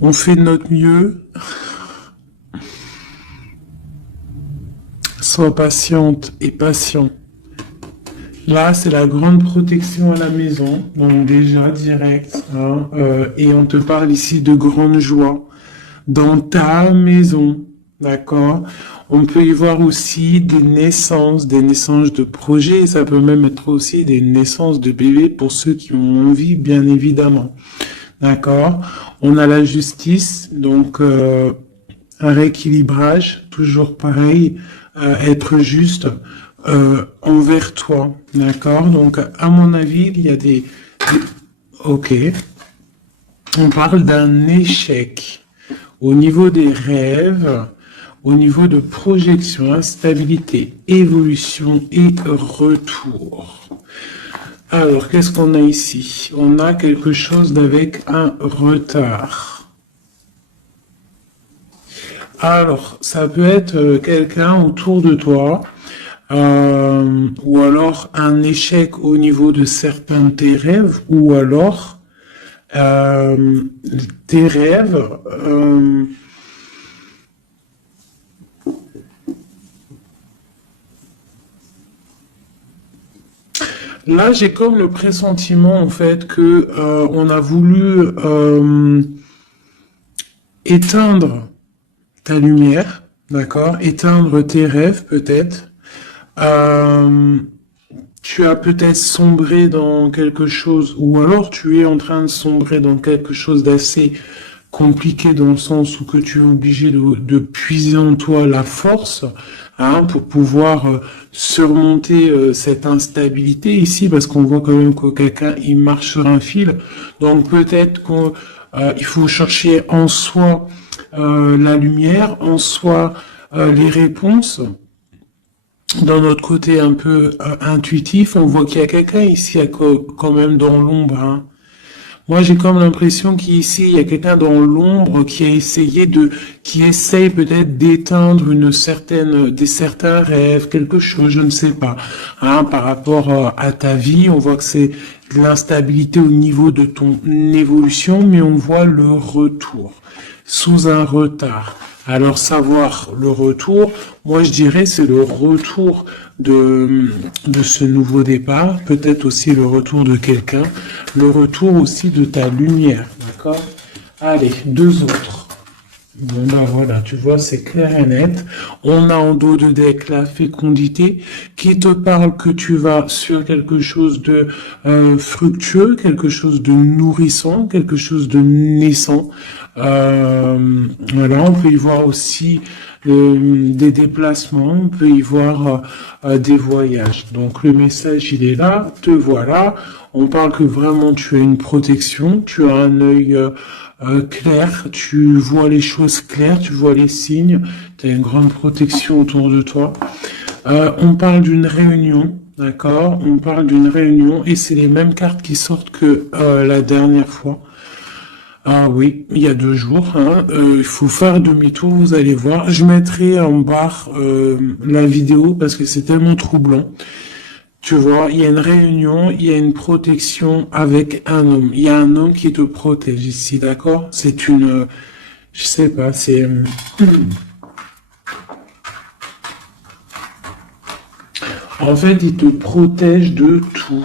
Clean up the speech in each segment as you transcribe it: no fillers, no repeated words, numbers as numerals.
On fait de notre mieux. Sois patiente et patient. Là, c'est la grande protection à la maison, donc déjà direct, hein, et on te parle ici de grande joie dans ta maison, d'accord? On peut y voir aussi des naissances de projets, et ça peut même être aussi des naissances de bébés pour ceux qui ont envie, bien évidemment, d'accord? On a la justice, donc un rééquilibrage, toujours pareil, être juste envers toi, d'accord? Donc, à mon avis, il y a Ok, on parle d'un échec au niveau des rêves, au niveau de projection, instabilité, évolution et retour. Alors, qu'est-ce qu'on a ici? On a quelque chose d'avec un retard. Alors, ça peut être quelqu'un autour de toi, ou alors un échec au niveau de certains de tes rêves, ou alors euh, tes rêves. Là, j'ai comme le pressentiment en fait que on a voulu éteindre ta lumière, d'accord, éteindre tes rêves peut-être. Euh, Tu as peut-être sombré dans quelque chose, ou alors tu es en train de sombrer dans quelque chose d'assez compliqué dans le sens où que tu es obligé de puiser en toi la force, hein, pour pouvoir surmonter cette instabilité ici, parce qu'on voit quand même que quelqu'un il marche sur un fil. Donc peut-être qu'il faut chercher en soi la lumière, en soi les réponses. Dans notre côté un peu intuitif, on voit qu'il y a quelqu'un ici quand même dans l'ombre, hein. Moi, j'ai comme l'impression qu'ici, il y a quelqu'un dans l'ombre qui a essayé qui essaye peut-être d'éteindre certains rêves, quelque chose, je ne sais pas, hein, par rapport à ta vie. On voit que c'est de l'instabilité au niveau de ton évolution, mais on voit le retour sous un retard. Alors savoir le retour, moi je dirais c'est le retour de ce nouveau départ, peut-être aussi le retour de quelqu'un, le retour aussi de ta lumière, d'accord? Allez, deux autres. Bon ben voilà, tu vois, c'est clair et net. On a en dos de deck la fécondité qui te parle que tu vas sur quelque chose de fructueux, quelque chose de nourrissant, quelque chose de naissant. Voilà, on peut y voir aussi des déplacements, on peut y voir des voyages. Donc le message, il est là, te voilà. On parle que vraiment tu as une protection, tu as un œil clair, tu vois les choses claires, tu vois les signes, tu as une grande protection autour de toi. On parle d'une réunion, d'accord? On parle d'une réunion et c'est les mêmes cartes qui sortent que la dernière fois. Ah oui, il y a 2 jours, hein. Il faut faire demi-tour, vous allez voir. Je mettrai en barre la vidéo parce que c'est tellement troublant. Tu vois, il y a une réunion, il y a une protection avec un homme. Il y a un homme qui te protège ici, d'accord? C'est je sais pas, en fait, il te protège de tout.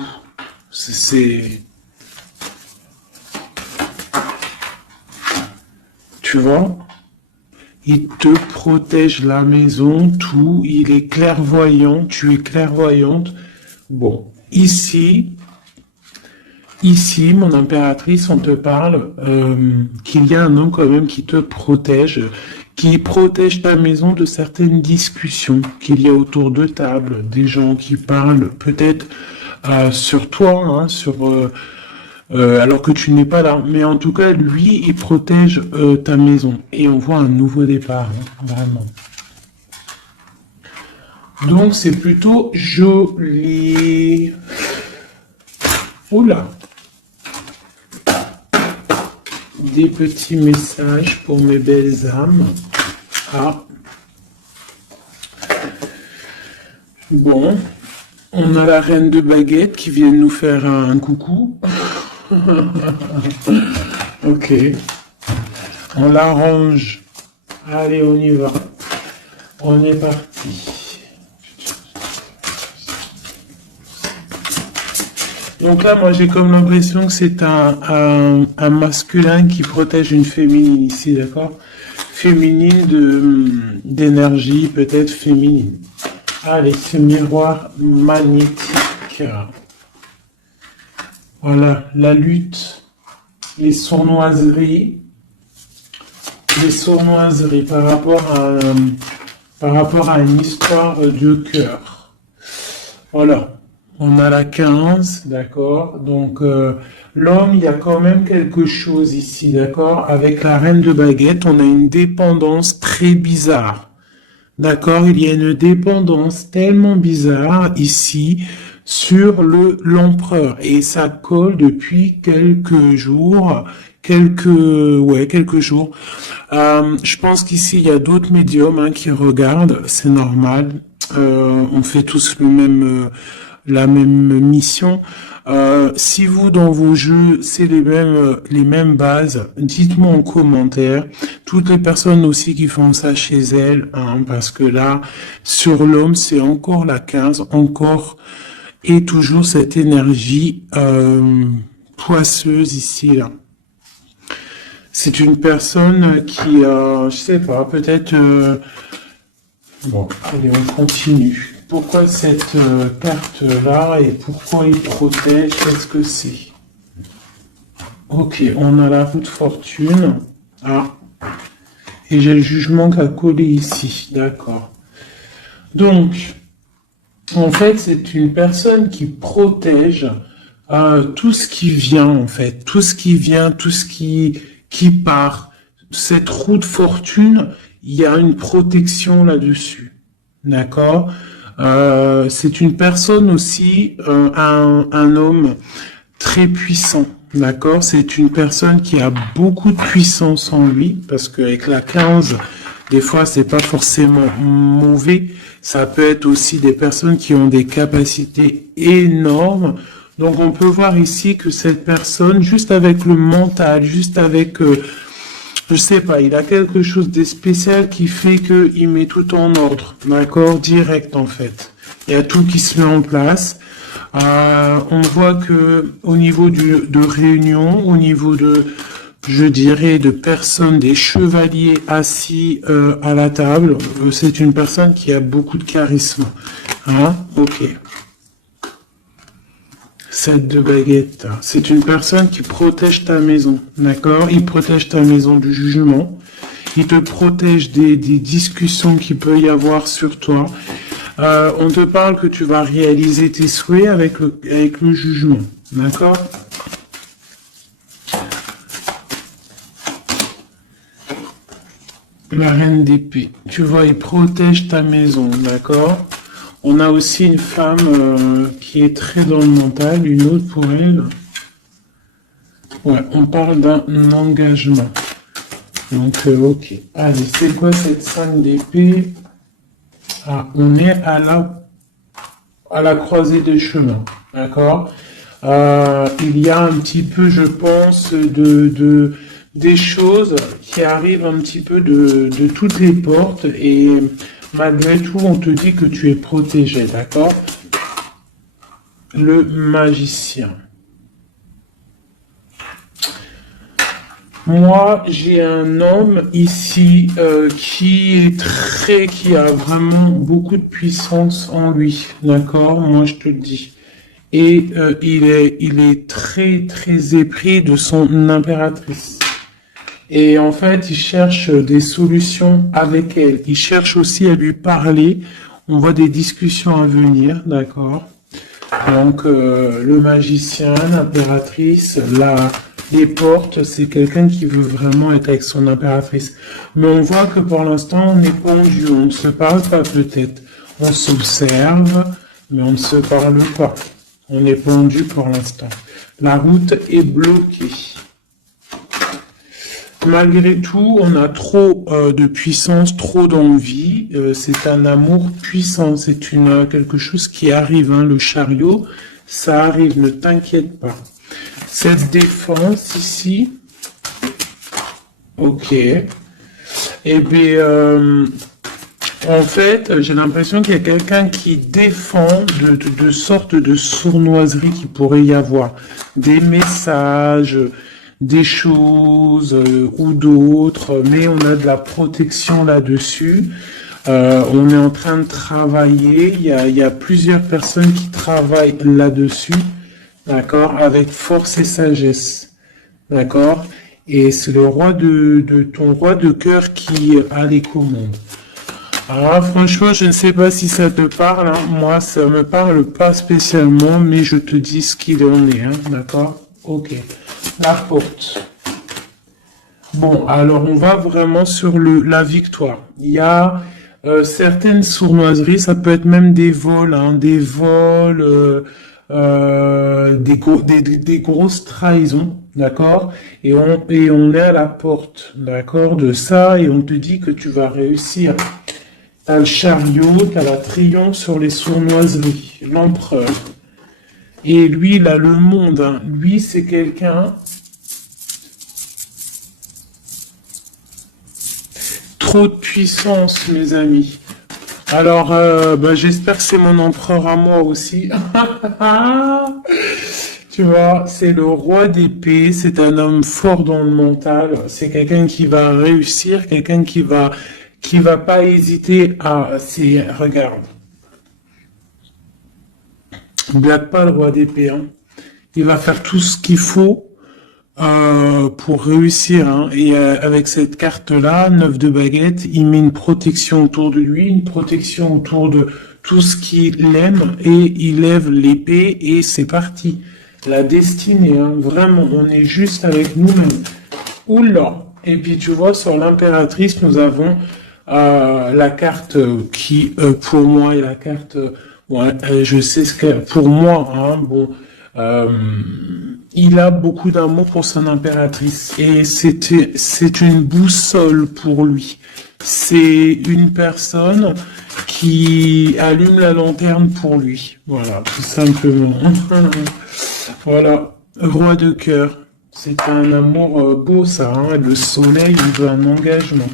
Tu vois? Il te protège la maison, tout. Il est clairvoyant, tu es clairvoyante. Bon, ici, mon impératrice, on te parle qu'il y a un homme quand même qui te protège, qui protège ta maison de certaines discussions qu'il y a autour de table, des gens qui parlent peut-être sur toi, hein, alors que tu n'es pas là. Mais en tout cas, lui, il protège ta maison. Et on voit un nouveau départ, hein, vraiment. Donc c'est plutôt joli. Oula. Des petits messages pour mes belles âmes. Ah. Bon. On a la reine de baguette qui vient nous faire un coucou. Ok. On l'arrange. Allez, on y va. On est parti. Donc là, moi, j'ai comme l'impression que c'est un masculin qui protège une féminine ici, d'accord? Féminine d'énergie, peut-être féminine. Allez, ce miroir magnétique. Voilà, la lutte, les sournoiseries par rapport à une histoire de cœur. Voilà. On a la 15, d'accord. Donc, l'homme, il y a quand même quelque chose ici, d'accord. Avec la reine de baguette, on a une dépendance très bizarre. D'accord, il y a une dépendance tellement bizarre ici sur l'empereur. Et ça colle depuis quelques jours, quelques jours. Je pense qu'ici, il y a d'autres médiums qui regardent, c'est normal. On fait tous la même mission. Si vous, dans vos jeux, c'est les mêmes bases, dites-moi en commentaire. Toutes les personnes aussi qui font ça chez elles, parce que là, sur l'homme, c'est encore la 15, encore et toujours cette énergie poisseuse ici, là. C'est une personne qui, je sais pas, peut-être... Bon, allez, on continue. Pourquoi cette carte-là et pourquoi il protège? Qu'est-ce que c'est? Ok, on a la roue de fortune. Ah, et j'ai le jugement qui a collé ici. D'accord. Donc, en fait, c'est une personne qui protège tout ce qui vient, en fait. Tout ce qui vient, tout ce qui part. Cette roue de fortune, il y a une protection là-dessus. D'accord? C'est une personne aussi, un homme très puissant, d'accord? C'est une personne qui a beaucoup de puissance en lui, parce qu'avec la 15, des fois, c'est pas forcément mauvais. Ça peut être aussi des personnes qui ont des capacités énormes. Donc, on peut voir ici que cette personne, juste avec le mental, juste avec... je sais pas, il a quelque chose de spécial qui fait qu'il met tout en ordre, d'accord, direct en fait. Il y a tout qui se met en place. On voit que au niveau de réunion, au niveau de, je dirais, de personnes, des chevaliers assis à la table, c'est une personne qui a beaucoup de charisme. Hein? Ok. 7 de baguette. C'est une personne qui protège ta maison, d'accord? Il protège ta maison du jugement. Il te protège des discussions qu'il peut y avoir sur toi. On te parle que tu vas réaliser tes souhaits avec le jugement, d'accord? La reine d'épée. Tu vois, il protège ta maison, d'accord? On a aussi une femme qui est très dans le mental, une autre pour elle. Ouais, on parle d'un engagement. Donc, ok. Allez, c'est quoi cette 5 d'épée? Ah, on est à la croisée des chemins, d'accord? Il y a un petit peu, je pense, des choses qui arrivent un petit peu de toutes les portes et... Malgré tout, on te dit que tu es protégé, d'accord? Le magicien. Moi, j'ai un homme ici qui a vraiment beaucoup de puissance en lui, d'accord? Moi, je te le dis. Et il est très, très épris de son impératrice. Et en fait, il cherche des solutions avec elle. Il cherche aussi à lui parler. On voit des discussions à venir, d'accord? Donc, le magicien, l'impératrice, les portes, c'est quelqu'un qui veut vraiment être avec son impératrice. Mais on voit que pour l'instant, on est pendu. On ne se parle pas peut-être. On s'observe, mais on ne se parle pas. On est pendu pour l'instant. La route est bloquée. Malgré tout, on a trop de puissance, trop d'envie. C'est un amour puissant. C'est quelque chose qui arrive. Le chariot, ça arrive. Ne t'inquiète pas. Cette défense ici, Ok. Et puis, en fait, j'ai l'impression qu'il y a quelqu'un qui défend de sortes de sournoiseries qu'il pourrait y avoir. Des messages, des choses ou d'autres, mais on a de la protection là-dessus. On est en train de travailler. Il y a plusieurs personnes qui travaillent là-dessus, d'accord, avec force et sagesse, d'accord. Et c'est le roi de ton roi de cœur qui a les commandes. Alors franchement, je ne sais pas si ça te parle, hein. Moi, ça me parle pas spécialement, mais je te dis ce qu'il en est, hein, d'accord? Ok. La porte. Bon, alors on va vraiment sur la victoire. Il y a certaines sournoiseries, ça peut être même des vols, hein, des vols, des grosses trahisons, d'accord? Et on est à la porte, d'accord, de ça, et on te dit que tu vas réussir. T'as le chariot, t'as la triomphe sur les sournoiseries, l'empereur. Et lui, il a le monde, hein. Lui, c'est quelqu'un. Trop de puissance, mes amis. Alors, j'espère que c'est mon empereur à moi aussi. Tu vois, c'est le roi d'épée, c'est un homme fort dans le mental, c'est quelqu'un qui va réussir, quelqu'un qui va pas hésiter regarde, blague pas le roi d'épée, hein. Il va faire tout ce qu'il faut pour réussir, hein. Et avec cette carte-là, 9 de baguette, il met une protection autour de lui, une protection autour de tout ce qu'il aime, et il lève l'épée, et c'est parti. La destinée, hein, vraiment, on est juste avec nous-mêmes. Oula! Et puis tu vois, sur l'impératrice, nous avons la carte qui, pour moi, est la carte... ouais, je sais ce que... Pour moi, hein, bon... il a beaucoup d'amour pour son impératrice et c'est une boussole pour lui. C'est une personne qui allume la lanterne pour lui. Voilà, tout simplement. Voilà, roi de cœur. C'est un amour beau, ça, hein. Le soleil, on veut un engagement.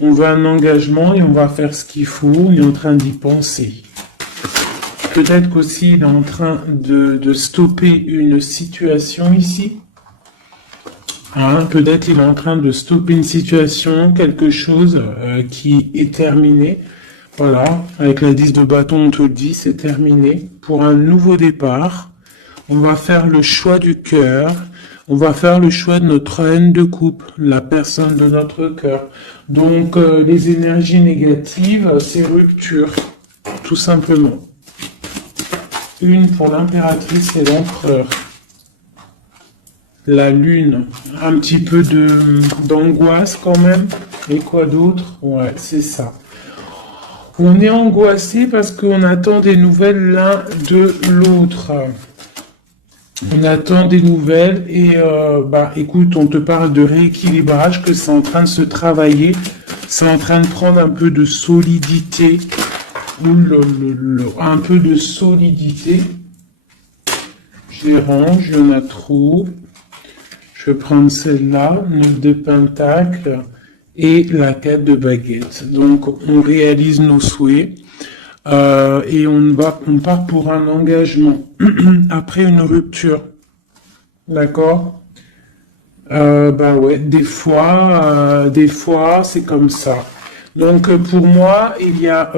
On veut un engagement et on va faire ce qu'il faut. On est en train d'y penser. Peut-être qu'aussi il est en train de stopper une situation ici. Hein, peut-être il est en train de stopper une situation, quelque chose qui est terminé. Voilà, avec la 10 de bâton, on te le dit, c'est terminé. Pour un nouveau départ, on va faire le choix du cœur. On va faire le choix de notre reine de coupe, la personne de notre cœur. Donc, les énergies négatives, c'est rupture, tout simplement. Une pour l'impératrice et l'empereur. La lune, un petit peu d'angoisse quand même. Et quoi d'autre? Ouais, c'est ça. On est angoissé parce qu'on attend des nouvelles l'un de l'autre. On attend des nouvelles et écoute, on te parle de rééquilibrage, que c'est en train de se travailler, c'est en train de prendre un peu de solidité, un peu de solidité. Je les range, il y en a trop. Je vais prendre celle-là, 9 de pentacle et la 4 de baguette. Donc on réalise nos souhaits. Et on part pour un engagement après une rupture, d'accord? Ouais, des fois c'est comme ça. Donc pour moi il y a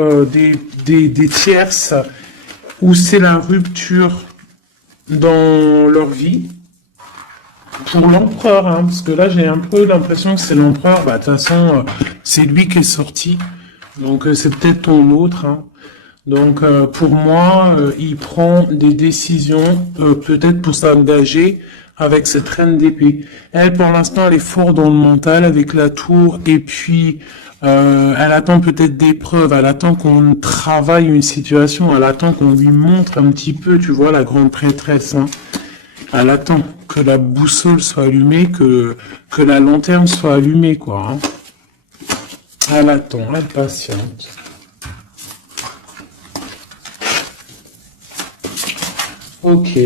des tierces où c'est la rupture dans leur vie. Pour l'empereur, hein, parce que là j'ai un peu l'impression que c'est l'empereur. De toute façon c'est lui qui est sorti, donc c'est peut-être ton autre, hein. Donc pour moi, il prend des décisions peut-être pour s'engager avec cette reine d'épée. Elle, pour l'instant, elle est forte dans le mental avec la tour et puis elle attend peut-être des preuves, elle attend qu'on travaille une situation, elle attend qu'on lui montre un petit peu, tu vois, la grande prêtresse, hein. Elle attend que la boussole soit allumée, que la lanterne soit allumée, quoi, hein. Elle attend, elle patiente. Ok.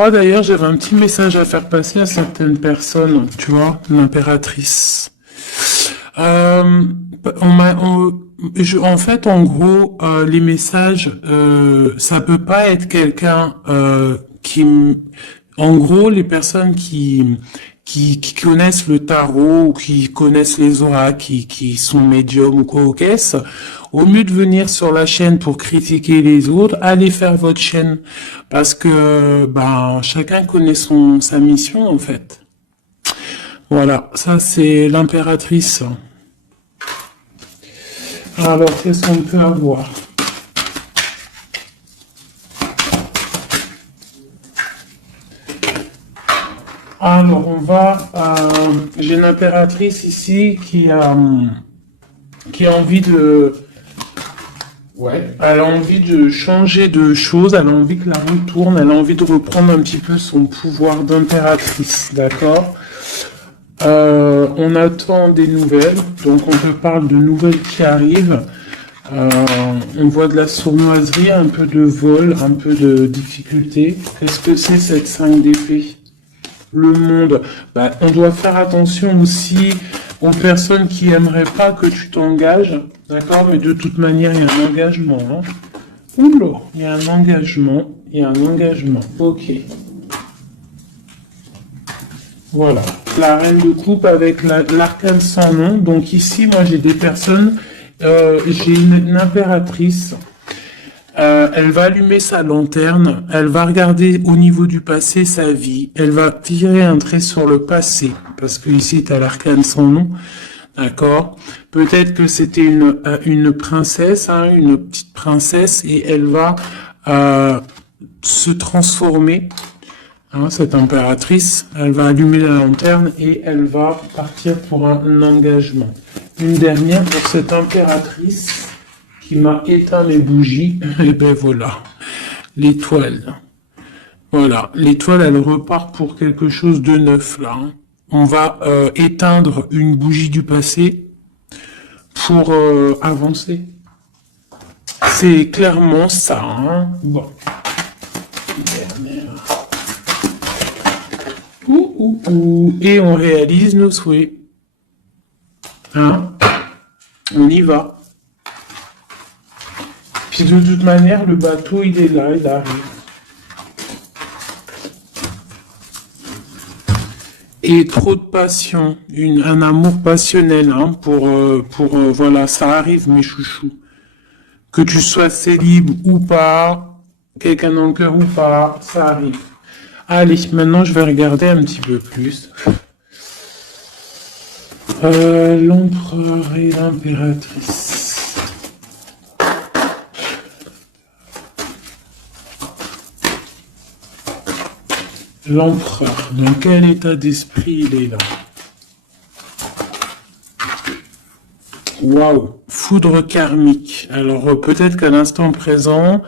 Oh, d'ailleurs, j'avais un petit message à faire passer à certaines personnes, tu vois, l'impératrice. Euh, en fait, en gros, les messages, ça peut pas être quelqu'un en gros, les personnes qui connaissent le tarot ou qui connaissent les oracles, qui sont médiums ou quoi au caisse, au lieu de venir sur la chaîne pour critiquer les autres, allez faire votre chaîne parce que ben chacun connaît sa mission en fait. Voilà, ça c'est l'impératrice. Alors, qu'est-ce qu'on peut avoir? Alors, j'ai une impératrice ici qui a envie de... Ouais, elle a envie de changer de choses, elle a envie que la roue tourne, elle a envie de reprendre un petit peu son pouvoir d'impératrice, d'accord? On attend des nouvelles, donc on te parle de nouvelles qui arrivent. On voit de la sournoiserie, un peu de vol, un peu de difficulté. Qu'est-ce que c'est cette 5 d'épée? Le monde. Bah, on doit faire attention aussi aux personnes qui aimeraient pas que tu t'engages, d'accord? Mais de toute manière, il y a un engagement. Hein. Oula, il y a un engagement, Ok. Voilà. La reine de coupe avec l'arcane sans nom. Donc ici, moi, j'ai des personnes, j'ai une impératrice. Elle va allumer sa lanterne, elle va regarder au niveau du passé sa vie, elle va tirer un trait sur le passé, parce que ici tu as l'arcane sans nom, d'accord? Peut-être que c'était une princesse, hein, une petite princesse, et elle va se transformer. Hein, cette impératrice, elle va allumer la lanterne et elle va partir pour un engagement. Une dernière pour cette impératrice qui m'a éteint les bougies. Et ben voilà, l'étoile. Voilà, l'étoile, elle repart pour quelque chose de neuf là. Hein. On va éteindre une bougie du passé pour avancer. C'est clairement ça. Hein. Bon. Et on réalise nos souhaits. Hein? On y va. Puis de toute manière, le bateau, il est là, il arrive. Et trop de passion, un amour passionnel, hein, voilà, ça arrive, mes chouchous. Que tu sois célib ou pas, quelqu'un dans le cœur ou pas, ça arrive. Allez, maintenant je vais regarder un petit peu plus. L'empereur et l'impératrice. L'empereur, dans quel état d'esprit il est là? Waouh, foudre karmique. Alors peut-être qu'à l'instant présent,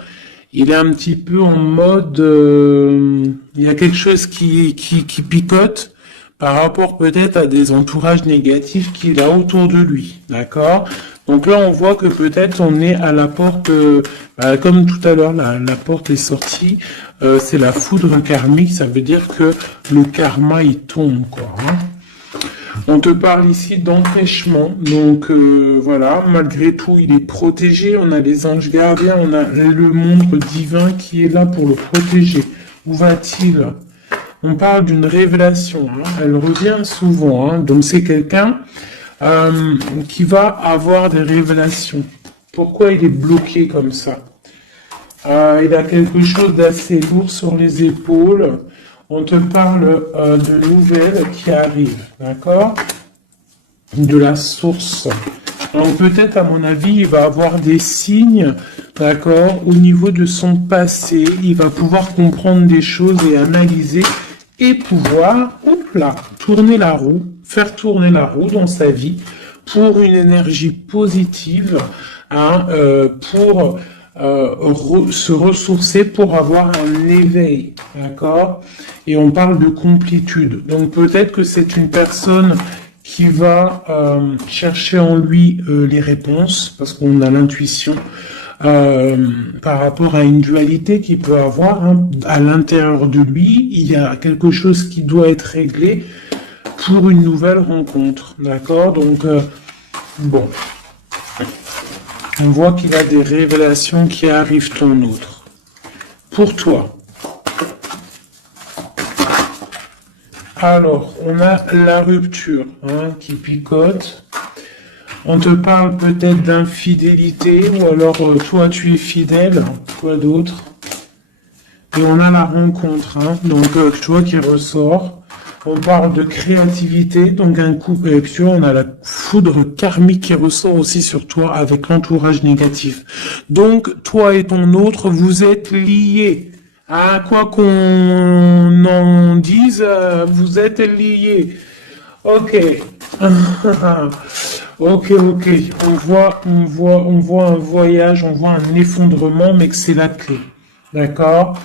il est un petit peu en mode, il y a quelque chose qui picote par rapport peut-être à des entourages négatifs qu'il a autour de lui, d'accord? Donc là, on voit que peut-être on est à la porte, comme tout à l'heure, la porte est sortie, c'est la foudre karmique, ça veut dire que le karma, il tombe, quoi. Hein. On te parle ici d'empêchement, donc voilà, malgré tout, il est protégé, on a les anges gardiens, on a le monde divin qui est là pour le protéger. Où va-t-il? On parle d'une révélation, hein, elle revient souvent, hein, donc c'est quelqu'un qui va avoir des révélations. Pourquoi il est bloqué comme ça? Il a quelque chose d'assez lourd sur les épaules. On te parle de nouvelles qui arrivent, d'accord? De la source. Donc peut-être, à mon avis, il va avoir des signes, d'accord? Au niveau de son passé, il va pouvoir comprendre des choses et analyser et pouvoir, tourner la roue, faire tourner la roue dans sa vie pour une énergie positive, hein, pour se ressourcer, pour avoir un éveil, d'accord? Et on parle de complétude. Donc peut-être que c'est une personne qui va chercher en lui les réponses, parce qu'on a l'intuition. par rapport à une dualité qu'il peut avoir, hein. À l'intérieur de lui, il y a quelque chose qui doit être réglé pour une nouvelle rencontre, d'accord? Donc, bon, on voit qu'il a des révélations qui arrivent ton autre. Pour toi. Alors, on a la rupture, hein, qui picote. On te parle peut-être d'infidélité, ou alors toi tu es fidèle, quoi d'autre? Et on a la rencontre, hein, donc tu vois qui ressort. On parle de créativité, donc un coup, et puis tu vois, on a la foudre karmique qui ressort aussi sur toi avec l'entourage négatif. Donc toi et ton autre, vous êtes liés. À quoi qu'on en dise, vous êtes liés. Ok. Ok, ok. On voit un voyage, on voit un effondrement, mais que c'est la clé. D'accord?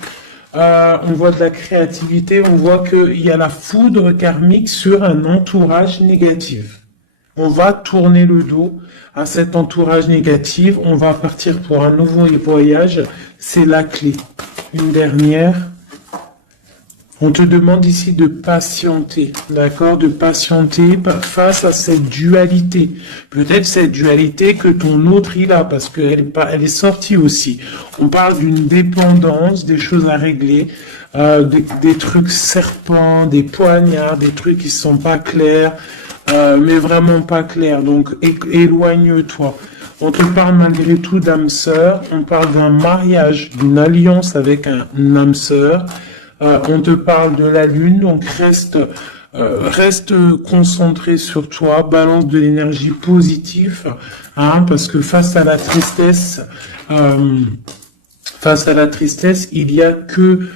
On voit de la créativité, on voit qu'il y a la foudre karmique sur un entourage négatif. On va tourner le dos à cet entourage négatif, on va partir pour un nouveau voyage, c'est la clé. Une dernière. On te demande ici de patienter, d'accord? De patienter face à cette dualité. Peut-être cette dualité que ton autre il a, parce qu'elle est sortie aussi. On parle d'une dépendance, des choses à régler, des trucs serpents, des poignards, des trucs qui sont pas clairs, mais vraiment pas clairs. Donc éloigne-toi. On te parle malgré tout d'âme sœur, on parle d'un mariage, d'une alliance avec un âme sœur. On te parle de la lune, donc reste concentré sur toi, balance de l'énergie positive, hein, parce que face à la tristesse, il y a que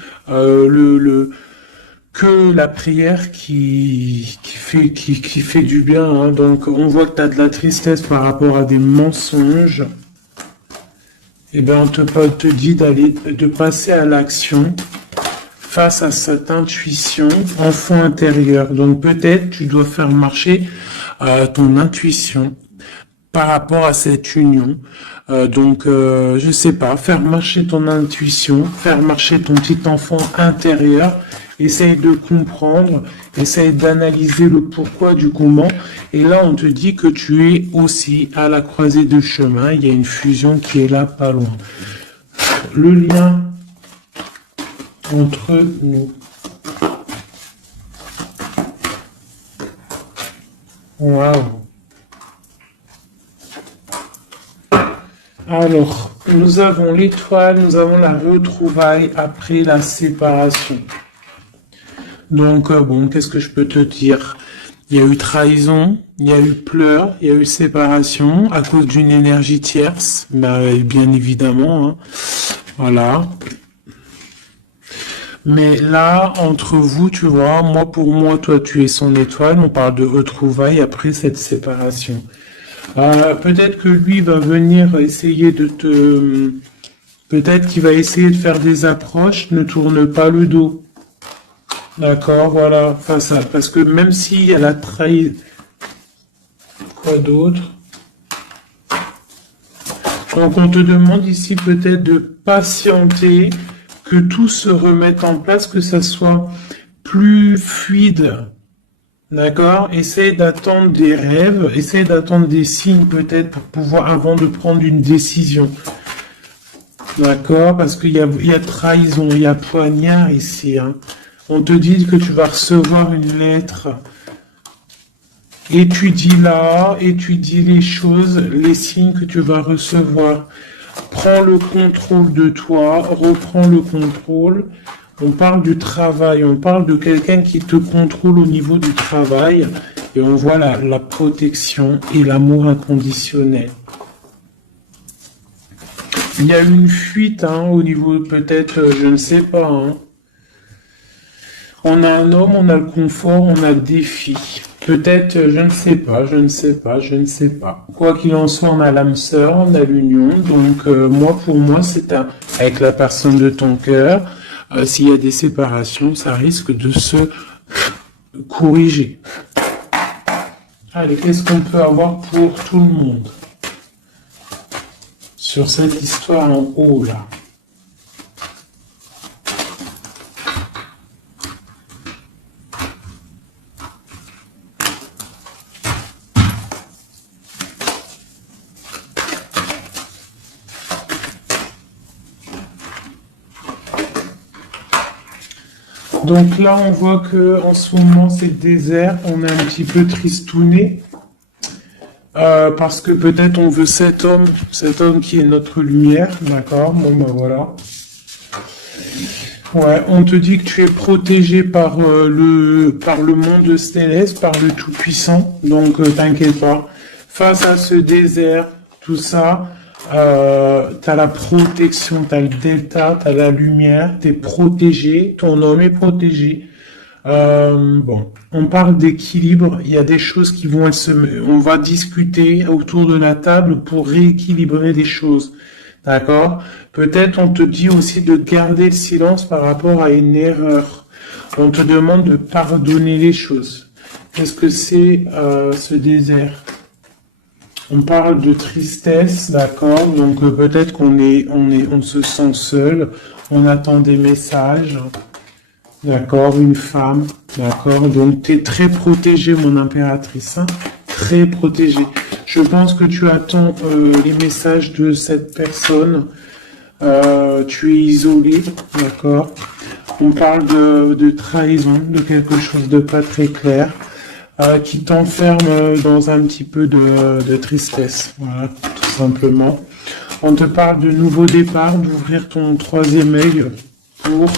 que la prière qui fait du bien, hein. Donc on voit que tu as de la tristesse par rapport à des mensonges. Et bien on te dit de passer à l'action face à cette intuition enfant intérieur. Donc peut-être tu dois faire marcher ton intuition par rapport à cette union. Je sais pas, faire marcher ton intuition, faire marcher ton petit enfant intérieur, essaye de comprendre, essaye d'analyser le pourquoi du comment. Et là, on te dit que tu es aussi à la croisée de chemin. Il y a une fusion qui est là, pas loin. Le lien entre nous. Waouh. Alors, nous avons l'étoile, nous avons la retrouvaille après la séparation. Donc, bon, qu'est-ce que je peux te dire? Il y a eu trahison, il y a eu pleurs, il y a eu séparation à cause d'une énergie tierce, bien évidemment, hein. Voilà. Mais là, entre vous, tu vois, pour moi, toi, tu es son étoile. On parle de retrouvailles après cette séparation. Peut-être que lui va venir essayer peut-être qu'il va essayer de faire des approches. Ne tourne pas le dos. D'accord, voilà, parce que même s'il y a la trahison... Quoi d'autre? Donc on te demande ici peut-être de patienter, que tout se remette en place, que ça soit plus fluide. D'accord? Essaye d'attendre des rêves, essaye d'attendre des signes peut-être pour pouvoir, avant de prendre une décision. D'accord? Parce qu'il y a trahison, il y a poignard ici, hein. On te dit que tu vas recevoir une lettre. Étudie-la, étudie les choses, les signes que tu vas recevoir. Prends le contrôle de toi, reprends le contrôle. On parle du travail, on parle de quelqu'un qui te contrôle au niveau du travail. Et on voit la protection et l'amour inconditionnel. Il y a une fuite, hein, au niveau peut-être, je ne sais pas, hein. On a un homme, on a le confort, on a le défi. Peut-être, je ne sais pas, je ne sais pas, je ne sais pas. Quoi qu'il en soit, on a l'âme sœur, on a l'union. Donc, pour moi, c'est avec la personne de ton cœur. S'il y a des séparations, ça risque de se corriger. Allez, qu'est-ce qu'on peut avoir pour tout le monde sur cette histoire en haut, là. Donc là, on voit que en ce moment, c'est le désert. On est un petit peu tristouné parce que peut-être on veut cet homme qui est notre lumière, d'accord? Bon, ben voilà. Ouais, on te dit que tu es protégé par le monde céleste, par le Tout-Puissant. Donc, t'inquiète pas. Face à ce désert, tout ça, t'as la protection, t'as le delta, t'as la lumière, t'es protégé, ton homme est protégé. Bon, on parle d'équilibre. Il y a des choses qui vont on va discuter autour de la table pour rééquilibrer les choses. D'accord? Peut-être on te dit aussi de garder le silence par rapport à une erreur. On te demande de pardonner les choses. Qu'est-ce que c'est ce désert? On parle de tristesse, d'accord? Donc peut-être on se sent seul. On attend des messages. D'accord, une femme, d'accord. Donc, tu es très protégée, mon impératrice, hein, très protégée. Je pense que tu attends les messages de cette personne. Tu es isolé, d'accord. On parle de trahison, de quelque chose de pas très clair, qui t'enferme dans un petit peu de tristesse, voilà, tout simplement. On te parle de nouveau départ, d'ouvrir ton troisième œil pour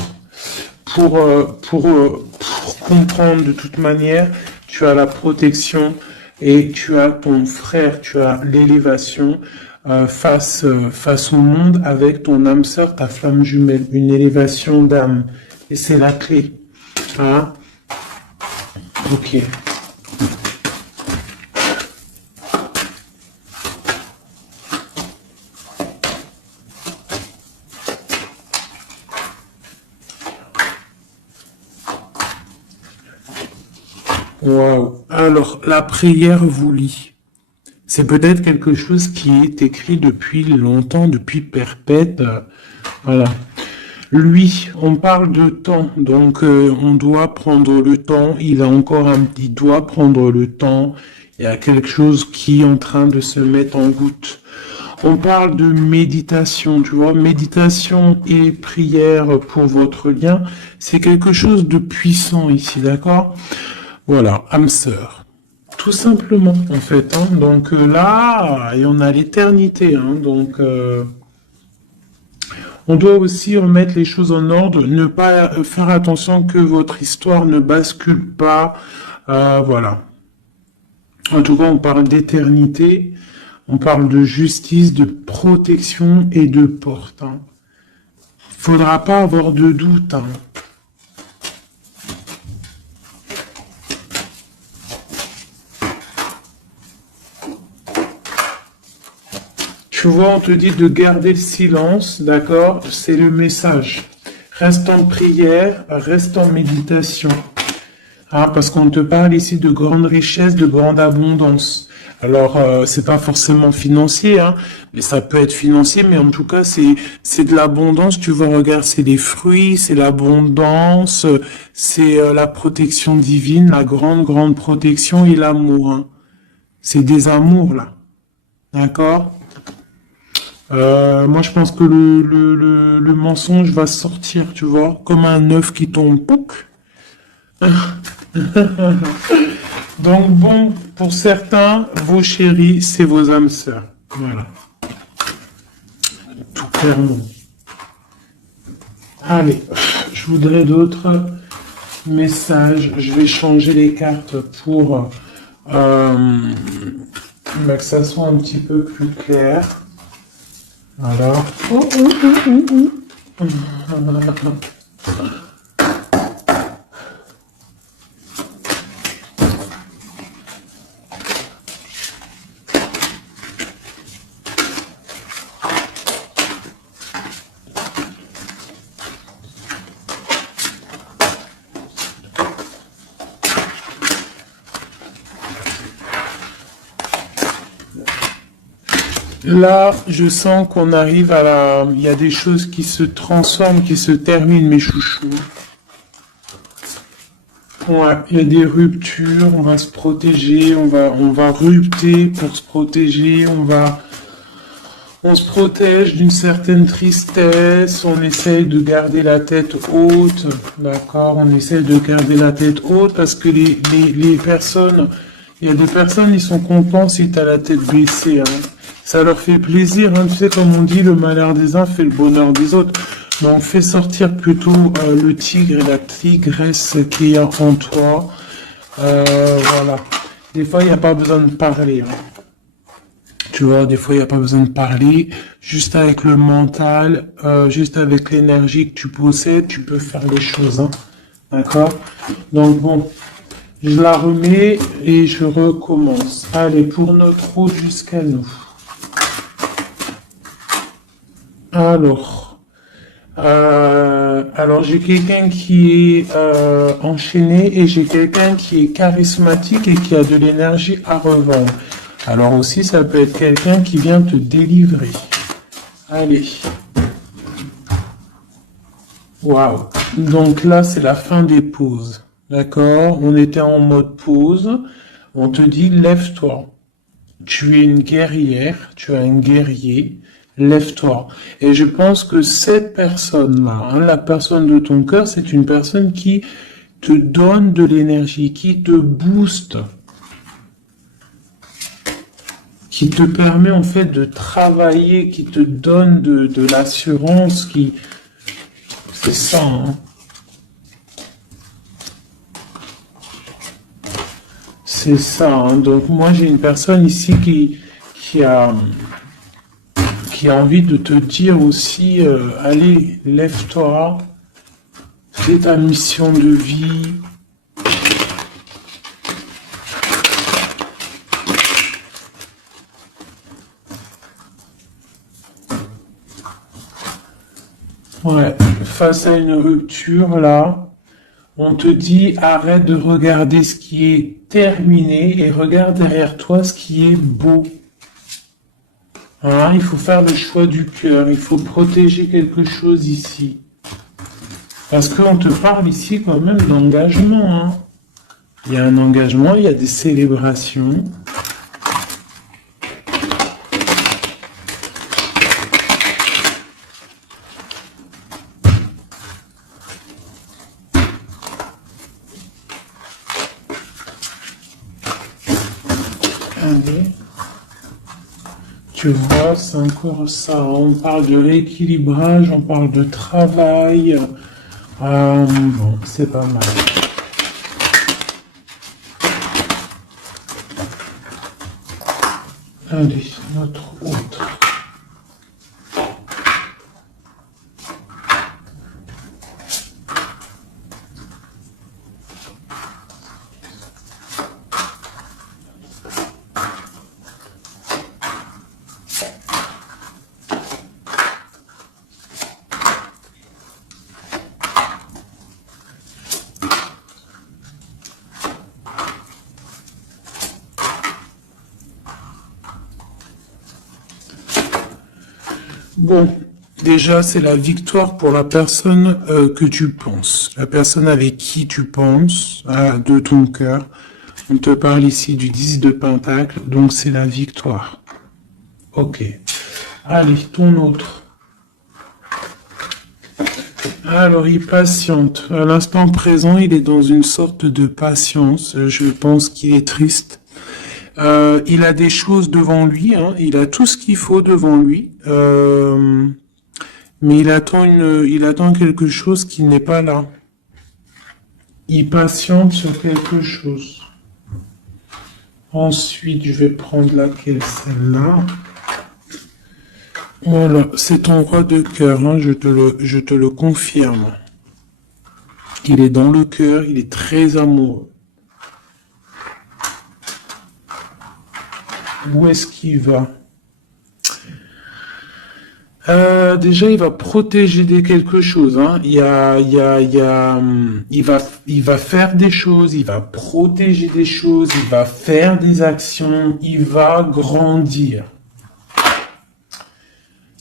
comprendre de toute manière, tu as la protection et tu as ton frère, tu as l'élévation face au monde avec ton âme sœur, ta flamme jumelle, une élévation d'âme. Et c'est la clé. Hein? Ok. Wow. Alors, la prière vous lie. C'est peut-être quelque chose qui est écrit depuis longtemps, depuis perpète. Voilà. Lui, on parle de temps, donc on doit prendre le temps. Il doit prendre le temps. Il y a quelque chose qui est en train de se mettre en route. On parle de méditation, tu vois, méditation et prière pour votre lien, c'est quelque chose de puissant ici, d'accord? Voilà, âme sœur. Tout simplement, en fait. Hein. Donc là, et on a l'éternité. Hein. Donc, on doit aussi remettre les choses en ordre, ne pas faire attention que votre histoire ne bascule pas. Voilà. En tout cas, on parle d'éternité, on parle de justice, de protection et de porte. Hein. Faudra pas avoir de doute. Hein. Tu vois, on te dit de garder le silence, d'accord? C'est le message. Reste en prière, reste en méditation. Hein, parce qu'on te parle ici de grande richesse, de grande abondance. Alors, c'est pas forcément financier, hein, mais ça peut être financier, mais en tout cas, c'est de l'abondance. Tu vois, regarde, c'est les fruits, c'est l'abondance, c'est la protection divine, la grande, grande protection et l'amour. Hein. C'est des amours, là. D'accord? Moi, je pense que le mensonge va sortir, tu vois, comme un œuf qui tombe. Pouc. Donc bon, pour certains, vos chéris, c'est vos âmes sœurs. Voilà. Tout clairement. Allez, je voudrais d'autres messages. Je vais changer les cartes pour que ça soit un petit peu plus clair. Alors. Là, je sens qu'on arrive à la... Il y a des choses qui se transforment, qui se terminent, mes chouchous. Ouais, il y a des ruptures, on va se protéger, on va rupter pour se protéger, on se protège d'une certaine tristesse, on essaye de garder la tête haute, d'accord? On essaye de garder la tête haute parce que les personnes, il y a des personnes, ils sont contents si tu as la tête baissée, hein. Ça leur fait plaisir, hein. Tu sais, comme on dit, le malheur des uns fait le bonheur des autres. Donc, fais sortir plutôt le tigre et la tigresse qui est en toi. Voilà. Des fois, il n'y a pas besoin de parler, hein. Tu vois, des fois, il n'y a pas besoin de parler. Juste avec le mental, juste avec l'énergie que tu possèdes, tu peux faire les choses, hein. D'accord? Donc, bon, je la remets et je recommence. Allez, pour notre route jusqu'à nous. Alors j'ai quelqu'un qui est enchaîné et j'ai quelqu'un qui est charismatique et qui a de l'énergie à revendre. Alors aussi, ça peut être quelqu'un qui vient te délivrer. Allez. Waouh. Donc là, c'est la fin des pauses. D'accord? On était en mode pause. On te dit, lève-toi. Tu es une guerrière, tu es un guerrier. Lève-toi. Et je pense que cette personne-là, hein, la personne de ton cœur, c'est une personne qui te donne de l'énergie, qui te booste, qui te permet en fait de travailler, qui te donne de l'assurance, qui... C'est ça, hein. C'est ça, hein. Donc moi j'ai une personne ici qui a envie de te dire aussi, allez, lève-toi, fais ta mission de vie. Ouais, face à une rupture, là, on te dit, arrête de regarder ce qui est terminé et regarde derrière toi ce qui est beau. Hein, il faut faire le choix du cœur, il faut protéger quelque chose ici. Parce qu'on te parle ici quand même d'engagement, hein. Il y a un engagement, il y a des célébrations. Allez. Tu vois, c'est encore ça. On parle de rééquilibrage, on parle de travail. Bon, c'est pas mal. Allez, notre autre. Bon, déjà, c'est la victoire pour la personne que tu penses, la personne avec qui tu penses, de ton cœur. On te parle ici du 10 de Pentacle, donc c'est la victoire. Ok. Allez, ton autre. Alors, il patiente. À l'instant présent, il est dans une sorte de patience. Je pense qu'il est triste. Il a des choses devant lui, hein. Il a tout ce qu'il faut devant lui, mais il attend quelque chose qui n'est pas là. Il patiente sur quelque chose. Ensuite, je vais prendre laquelle, celle-là. Voilà, c'est ton roi de cœur, hein, je te le confirme. Il est dans le cœur, il est très amoureux. Où est-ce qu'il va? Déjà, il va protéger quelque chose, hein. Il va faire des choses, il va protéger des choses, il va faire des actions, il va grandir.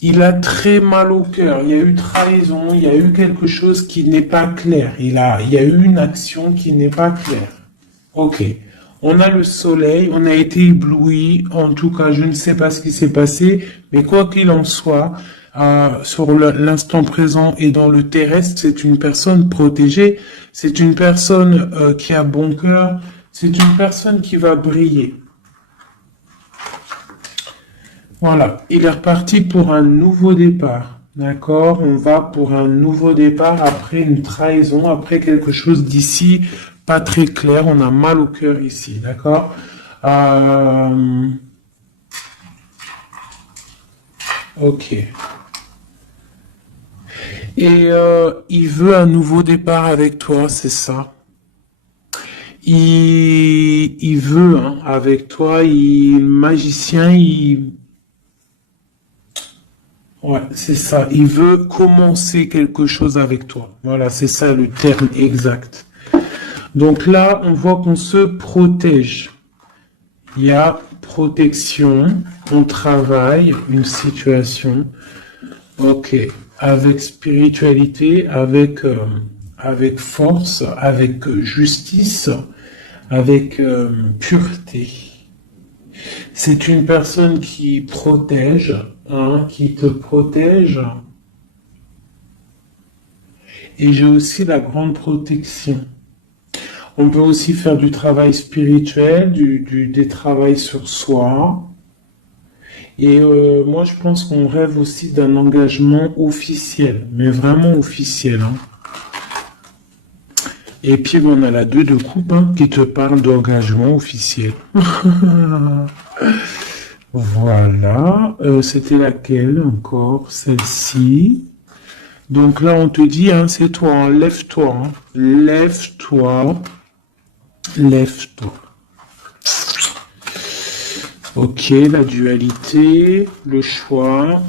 Il a très mal au cœur. Il y a eu trahison, il y a eu quelque chose qui n'est pas clair. Il y a eu une action qui n'est pas claire. Ok. On a le soleil, on a été ébloui. En tout cas, je ne sais pas ce qui s'est passé, mais quoi qu'il en soit, sur l'instant présent et dans le terrestre, c'est une personne protégée. C'est une personne qui a bon cœur. C'est une personne qui va briller. Voilà, il est reparti pour un nouveau départ. D'accord? On va pour un nouveau départ après une trahison, après quelque chose d'ici pas très clair. On a mal au cœur ici. D'accord? Ok. Et il veut un nouveau départ avec toi, c'est ça? Il veut hein, avec toi, magicien, ouais, c'est ça. Il veut commencer quelque chose avec toi. Voilà, c'est ça le terme exact. Donc là, on voit qu'on se protège. Il y a protection, on travaille, une situation. Ok, avec spiritualité, avec force, avec justice, avec pureté. C'est une personne qui protège, hein, qui te protège. Et j'ai aussi la grande protection. On peut aussi faire du travail spirituel, des travails sur soi. Et moi, je pense qu'on rêve aussi d'un engagement officiel, mais vraiment officiel. Hein. Et puis, on a la 2 de coupe hein, qui te parle d'engagement officiel. Voilà. C'était laquelle encore? Celle-ci. Donc là, on te dit, hein, c'est toi, hein, lève-toi. Hein. Lève-toi. Lève-toi. Ok, la dualité, le choix,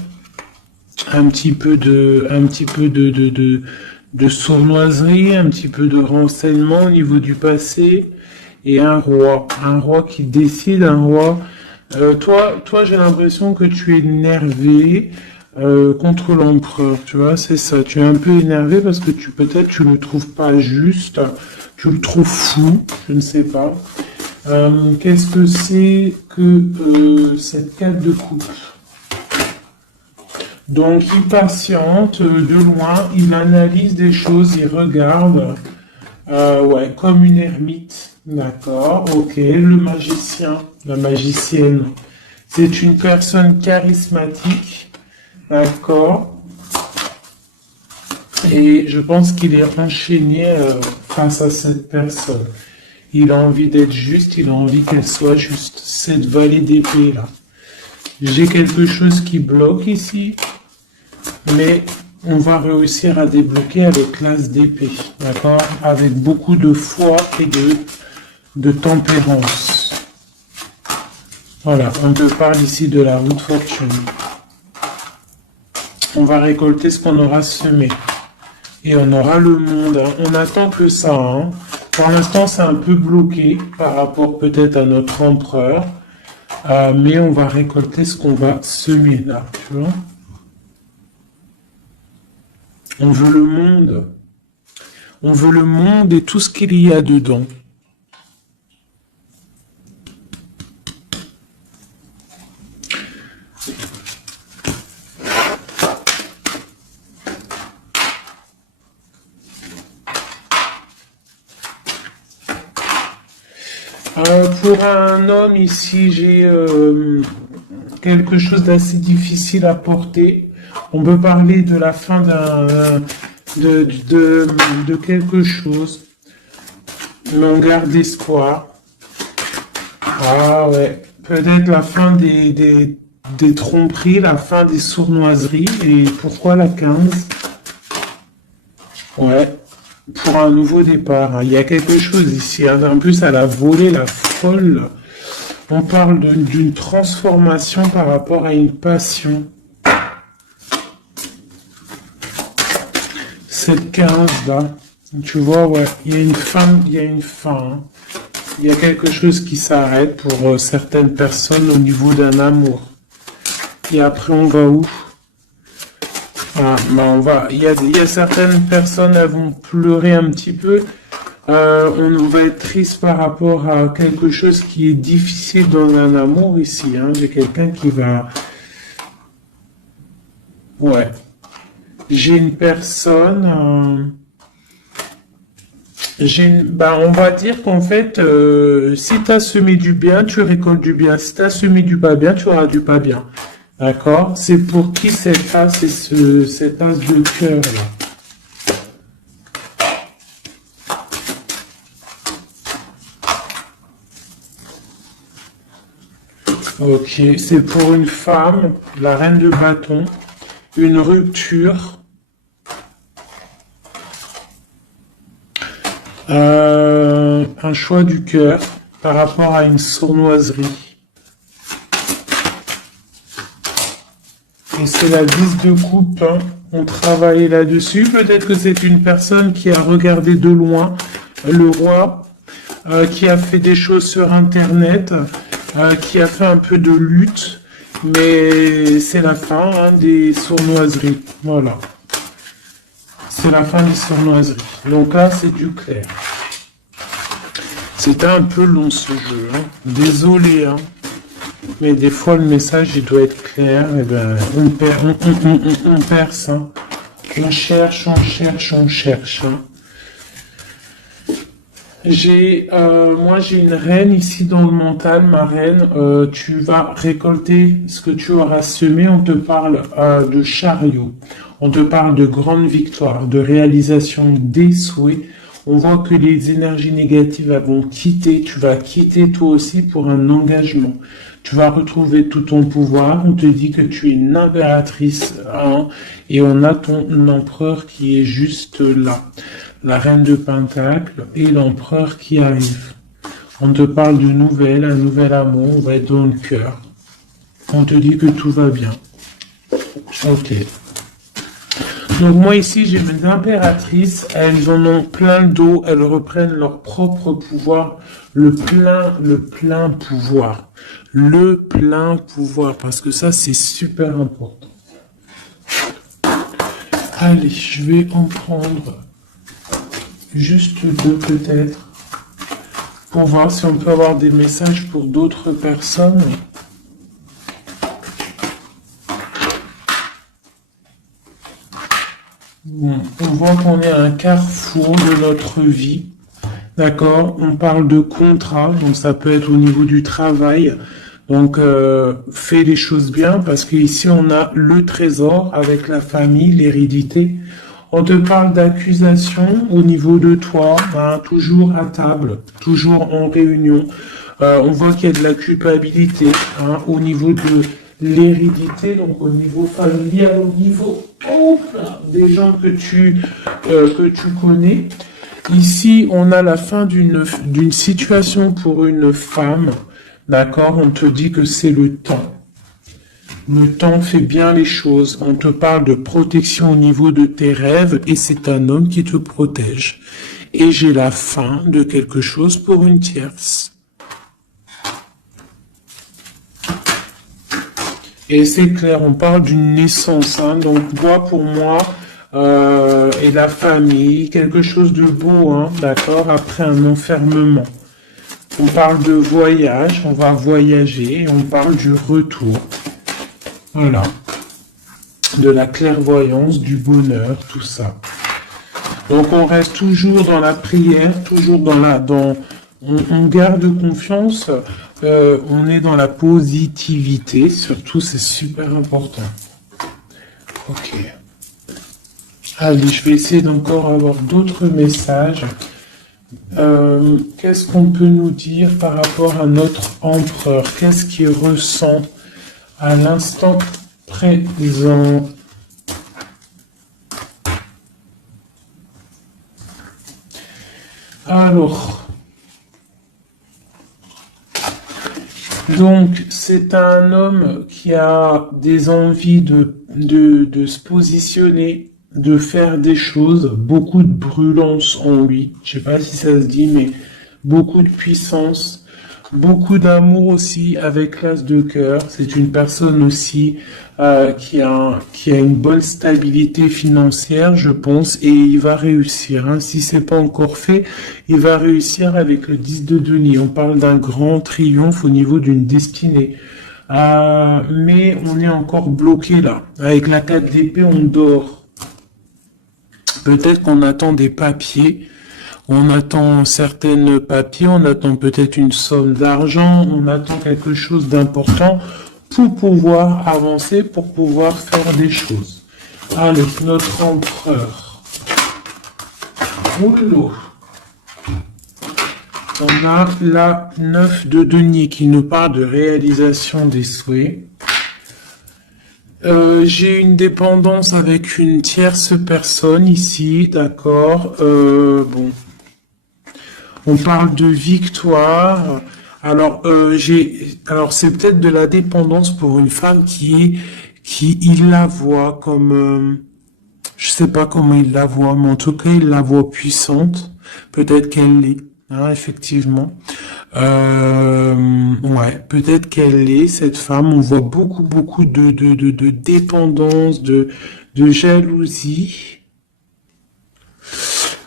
un petit peu de sournoiserie, un petit peu de renseignement au niveau du passé, et un roi qui décide, un roi. Toi, j'ai l'impression que tu es énervé contre l'empereur, tu vois, c'est ça. Tu es un peu énervé parce que peut-être tu le trouves pas juste, tu le trouves fou, je ne sais pas. Qu'est-ce que c'est que cette 4 de coupe? Donc, il patiente de loin, il analyse des choses, il regarde, ouais, comme une ermite, d'accord, ok, le magicien, la magicienne, c'est une personne charismatique, d'accord, et je pense qu'il est enchaîné face à cette personne. Il a envie d'être juste, il a envie qu'elle soit juste, cette vallée d'épée là. J'ai quelque chose qui bloque ici, mais on va réussir à débloquer avec l'as d'épée, d'accord? Avec beaucoup de foi et de tempérance. Voilà, on te parle ici de la roue de fortune. On va récolter ce qu'on aura semé. Et on aura le monde. Hein. On attend que ça. Hein. Pour l'instant, c'est un peu bloqué par rapport peut-être à notre empereur. Mais on va récolter ce qu'on va semer là, tu vois? On veut le monde. On veut le monde et tout ce qu'il y a dedans. Pour un homme ici, j'ai quelque chose d'assez difficile à porter. On peut parler de la fin de quelque chose, mais on garde espoir. Ah ouais, peut-être la fin des tromperies, la fin des sournoiseries. Et pourquoi la 15? Ouais, pour un nouveau départ. Hein. Il y a quelque chose ici. Hein. En plus, elle a volé la folle. On parle d'une transformation par rapport à une passion. Cette 15 là, tu vois, ouais, il y a une fin, il y a une fin. Hein. Il y a quelque chose qui s'arrête pour certaines personnes au niveau d'un amour. Et après, on va où? Ah, il y a certaines personnes, elles vont pleurer un petit peu. On va être triste par rapport à quelque chose qui est difficile dans un amour ici. Hein. J'ai quelqu'un qui va... Ouais. J'ai une personne... on va dire qu'en fait, si tu as semé du bien, tu récoltes du bien. Si tu as semé du pas bien, tu auras du pas bien. D'accord? C'est pour qui cet as et cet as de cœur là? Ok, c'est pour une femme, la reine de bâton, une rupture, un choix du cœur par rapport à une sournoiserie. Et c'est la 10 de coupe, hein. On travaille là-dessus. Peut-être que c'est une personne qui a regardé de loin le roi, qui a fait des choses sur Internet, qui a fait un peu de lutte, mais c'est la fin hein, des sournoiseries. Voilà. C'est la fin des sournoiseries. Donc là, c'est du clair. C'était un peu long ce jeu. Hein. Désolé, hein. Mais des fois, le message, il doit être clair. Et ben, on perce. Hein. On cherche, on cherche, on cherche. Hein. Moi, j'ai une reine ici dans le mental, ma reine. Tu vas récolter ce que tu auras semé. On te parle de chariot. On te parle de grande victoire, de réalisation des souhaits. On voit que les énergies négatives vont quitter. Tu vas quitter toi aussi pour un engagement. Tu vas retrouver tout ton pouvoir. On te dit que tu es une impératrice, hein, et on a ton empereur qui est juste là. La reine de Pentacle et l'empereur qui arrive. On te parle de nouvelles, un nouvel amour, on va être dans le cœur. On te dit que tout va bien. Ok. Donc moi ici j'ai mes impératrices, elles en ont plein le dos, elles reprennent leur propre pouvoir, le plein pouvoir. Le plein pouvoir, parce que ça c'est super important. Allez, je vais en prendre juste deux peut-être, pour voir si on peut avoir des messages pour d'autres personnes. Bon, on voit qu'on est à un carrefour de notre vie. D'accord? On parle de contrat, donc ça peut être au niveau du travail. Donc, fais les choses bien, parce qu'ici, on a le trésor avec la famille, l'hérédité. On te parle d'accusation au niveau de toi, hein, toujours à table, toujours en réunion. On voit qu'il y a de la culpabilité hein, au niveau de l'hérédité, donc au niveau familial, au niveau des gens que tu connais. Ici, on a la fin d'une situation pour une femme. D'accord? On te dit que c'est le temps. Le temps fait bien les choses. On te parle de protection au niveau de tes rêves et c'est un homme qui te protège. Et j'ai la fin de quelque chose pour une tierce. Et c'est clair, on parle d'une naissance. Hein, donc moi, pour moi, et la famille, quelque chose de beau, hein, d'accord, après un enfermement. On parle de voyage, on va voyager, et on parle du retour. Voilà. De la clairvoyance, du bonheur, tout ça. Donc on reste toujours dans la prière, toujours on garde confiance, on est dans la positivité, surtout c'est super important. Ok. Allez, je vais essayer d'encore avoir d'autres messages. Qu'est-ce qu'on peut nous dire par rapport à notre empereur? Qu'est-ce qu'il ressent à l'instant présent? Alors, donc c'est un homme qui a des envies de se positionner, de faire des choses, beaucoup de brûlance en lui. Je sais pas si ça se dit, mais beaucoup de puissance. Beaucoup d'amour aussi avec l'as de cœur. C'est une personne aussi qui a une bonne stabilité financière, je pense, et il va réussir. Hein. Si c'est pas encore fait, il va réussir avec le 10 de denier. On parle d'un grand triomphe au niveau d'une destinée. Mais on est encore bloqué là. Avec la 4 d'épée, on dort. Peut-être qu'on attend des papiers. On attend certains papiers, on attend peut-être une somme d'argent, on attend quelque chose d'important pour pouvoir avancer, pour pouvoir faire des choses. Allez, notre empereur. Oulou. On a la 9 de denier qui nous parle de réalisation des souhaits. J'ai une dépendance avec une tierce personne ici, d'accord. Bon. On parle de victoire. Alors, c'est peut-être de la dépendance pour une femme qui il la voit comme, je sais pas comment il la voit, mais en tout cas, il la voit puissante. Peut-être qu'elle l'est, hein, effectivement. Ouais, peut-être qu'elle l'est, cette femme. On voit beaucoup de dépendance, de jalousie.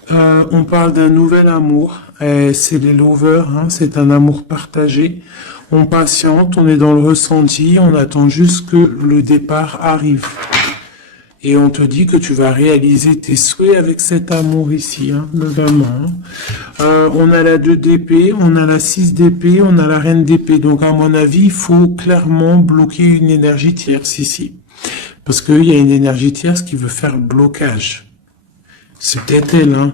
On parle d'un nouvel amour, c'est les lovers, hein, c'est un amour partagé. On patiente, on est dans le ressenti, on attend juste que le départ arrive. Et on te dit que tu vas réaliser tes souhaits avec cet amour ici, hein, vraiment. On a la 2 d'épée, on a la 6 d'épée, on a la reine d'épée. Donc à mon avis, il faut clairement bloquer une énergie tierce ici. Parce qu'il y a une énergie tierce qui veut faire blocage. C'est peut-être elle, hein,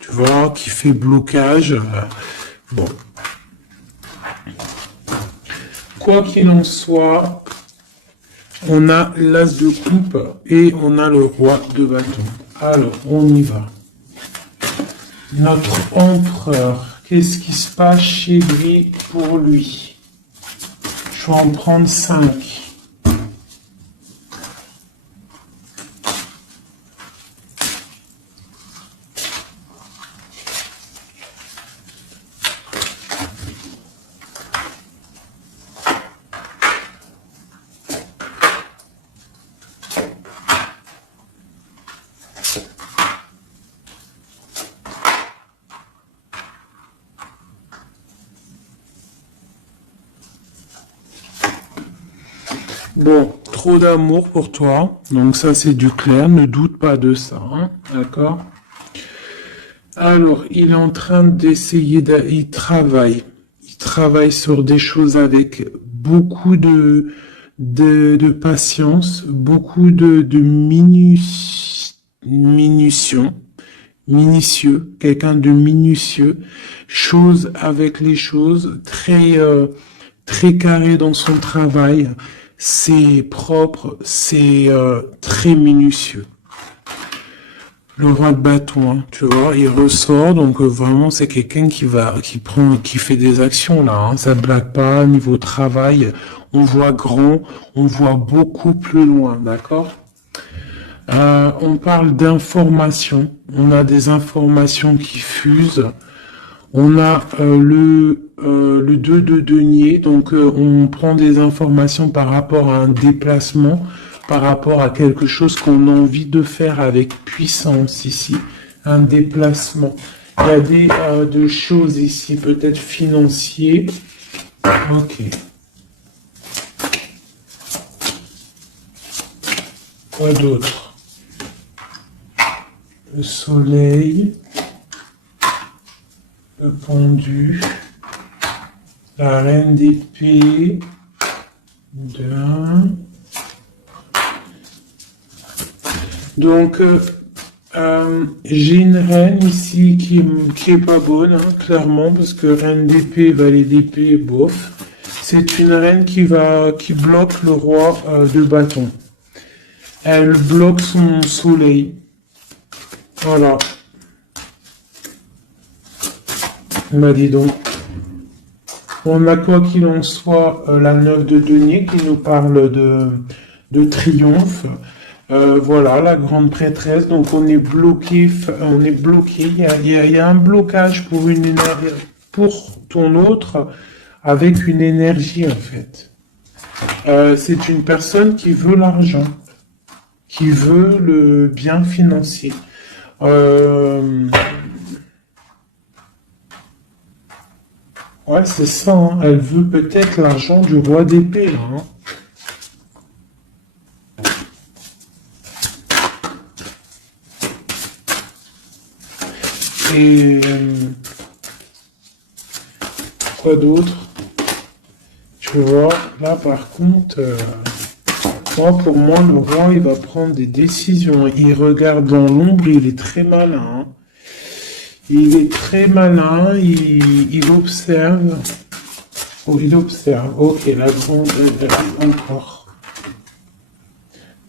tu vois, qui fait blocage. Bon. Quoi qu'il en soit, on a l'as de coupe et on a le roi de bâton. Alors, on y va. Notre empereur, qu'est-ce qui se passe chez lui pour lui? Je vais en prendre 5. Bon, trop d'amour pour toi. Donc ça, c'est du clair. Ne doute pas de ça. Hein, d'accord? Alors, il est en train d'essayer il travaille. Il travaille sur des choses avec beaucoup de patience, beaucoup de minutieux, quelqu'un de minutieux, chose avec les choses, très carré dans son travail. C'est propre, c'est très minutieux. Le roi de bâton, hein, tu vois, il ressort, donc vraiment c'est quelqu'un qui fait des actions là, hein, ça blague pas. Niveau travail, on voit grand, on voit beaucoup plus loin, d'accord. On parle d'informations, on a des informations qui fusent. On a le 2 de denier, donc on prend des informations par rapport à un déplacement, par rapport à quelque chose qu'on a envie de faire avec puissance ici, un déplacement. Il y a des choses ici, peut-être financiers. Ok. Quoi d'autre? Le soleil. Le pendu, la reine d'épée, 2. Donc, j'ai une reine ici qui est pas bonne, hein, clairement, parce que reine d'épée, valet d'épée, bof. C'est une reine qui bloque le roi de bâton. Elle bloque son soleil. Voilà. Bah dis donc. On a quoi qu'il en soit la 9 de denier qui nous parle de triomphe. Voilà, la grande prêtresse. Donc on est bloqué. Il y a un blocage pour ton autre avec une énergie, en fait. C'est une personne qui veut l'argent, qui veut le bien financier. Ouais, c'est ça, hein. Elle veut peut-être l'argent du roi d'épée, là, hein. Et quoi d'autre? Tu vois, là par contre, pour moi, le roi, il va prendre des décisions. Il regarde dans l'ombre, il est très malin, hein. Il est très malin, il observe. Oh, il observe. Ok, la grande, elle arrive encore.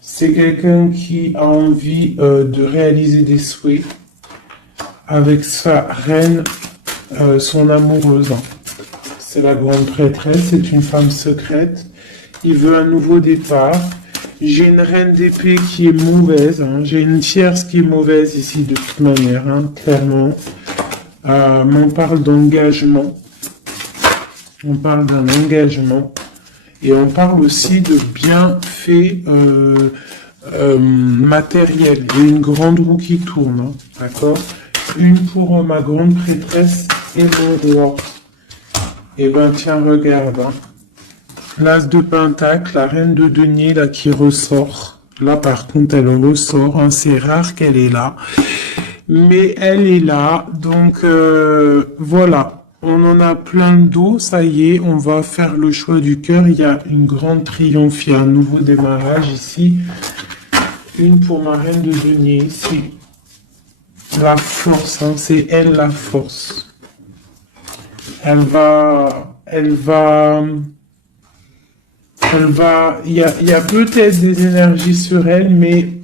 C'est quelqu'un qui a envie de réaliser des souhaits avec sa reine, son amoureuse, hein. C'est la grande prêtresse, c'est une femme secrète. Il veut un nouveau départ. J'ai une reine d'épée qui est mauvaise, hein. J'ai une tierce qui est mauvaise ici de toute manière, hein, clairement. On parle d'engagement. On parle d'un engagement. Et on parle aussi de bienfaits matériels. Il y a une grande roue qui tourne, hein, d'accord? Une pour ma grande prêtresse et mon roi. Eh ben tiens, regarde, hein. L'as de pentacle, la reine de denier là qui ressort. Là par contre elle ressort, hein. C'est rare qu'elle est là. Mais elle est là, donc voilà. On en a plein de dos, ça y est, on va faire le choix du cœur. Il y a une grande triomphe, il y a un nouveau démarrage ici. Une pour ma reine de denier ici. La force, hein, c'est elle la force. Elle va, il y a peut-être des énergies sur elle, mais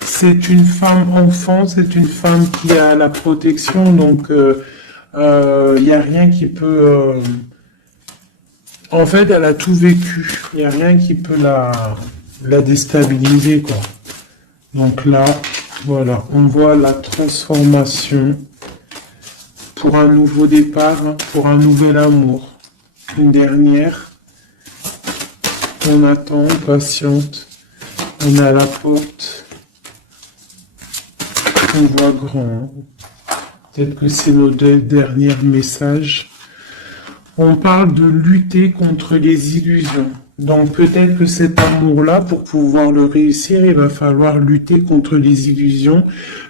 c'est une femme enfant, c'est une femme qui a la protection, donc il n'y a rien qui peut... En fait, elle a tout vécu. Il n'y a rien qui peut la déstabiliser, quoi. Donc là, voilà, on voit la transformation pour un nouveau départ, hein, pour un nouvel amour. Une dernière. On attend, on patiente. On est à la porte. On voit grand. Peut-être que c'est nos deux derniers messages. On parle de lutter contre les illusions. Donc peut-être que cet amour-là, pour pouvoir le réussir, il va falloir lutter contre les illusions,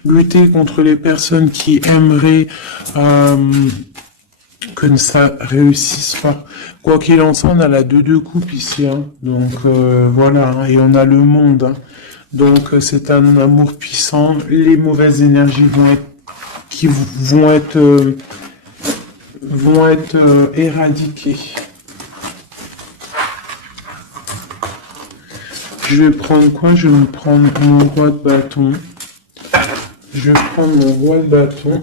lutter contre les personnes qui aimeraient que ça réussisse pas. Quoi qu'il en soit, on a la deux coupes ici, hein. Donc voilà, hein. Et on a le monde, hein. Donc c'est un amour puissant. Les mauvaises énergies vont être éradiquées. Je vais prendre quoi? Je vais me prendre mon roi de bâton. Je vais prendre mon roi de bâton.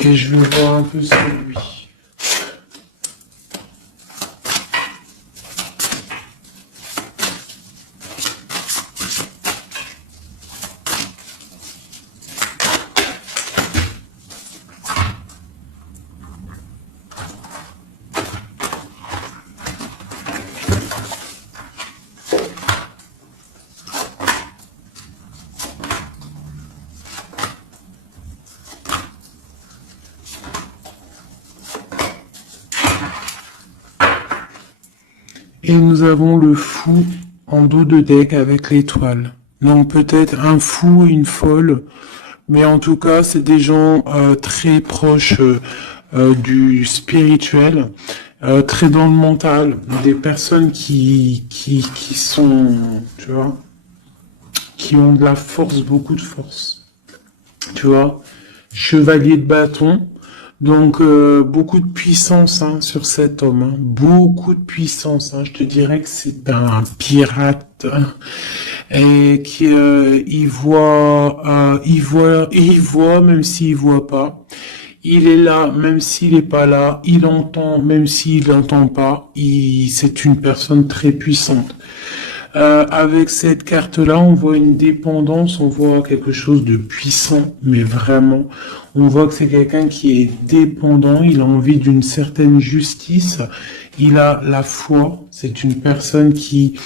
Et je vais voir un peu sur lui. Et nous avons le fou en dos de deck avec l'étoile. Donc peut-être un fou, une folle, mais en tout cas c'est des gens très proches du spirituel, très dans le mental, des personnes qui sont, tu vois, qui ont de la force, beaucoup de force, tu vois, chevalier de bâton. Donc beaucoup de puissance, hein, sur cet homme, hein. Beaucoup de puissance, hein. Je te dirais que c'est un pirate, hein, et qui il voit même s'il voit pas. Il est là même s'il est pas là. Il entend même s'il n'entend pas. C'est une personne très puissante. Avec cette carte-là, on voit une dépendance, on voit quelque chose de puissant, mais vraiment, on voit que c'est quelqu'un qui est dépendant, il a envie d'une certaine justice, il a la foi, c'est une personne qui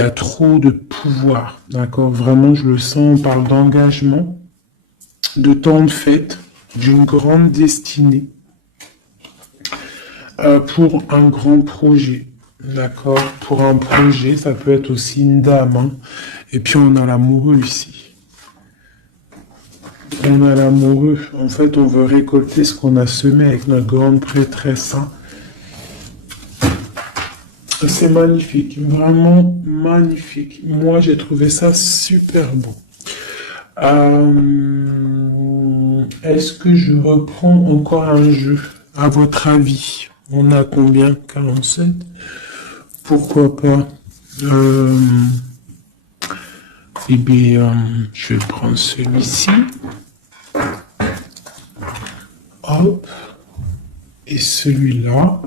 a trop de pouvoir, d'accord? Vraiment, je le sens, on parle d'engagement, de temps de fête, d'une grande destinée, pour un grand projet. D'accord, pour un projet, ça peut être aussi une dame, hein. Et puis on a l'amoureux ici. On a l'amoureux. En fait, on veut récolter ce qu'on a semé avec notre grande prêtresse, hein. C'est magnifique, vraiment magnifique. Moi, j'ai trouvé ça super beau. Est-ce que je reprends encore un jeu? À votre avis, on a combien? 47? Pourquoi pas? Eh bien, je vais prendre celui-ci. Hop. Et celui-là.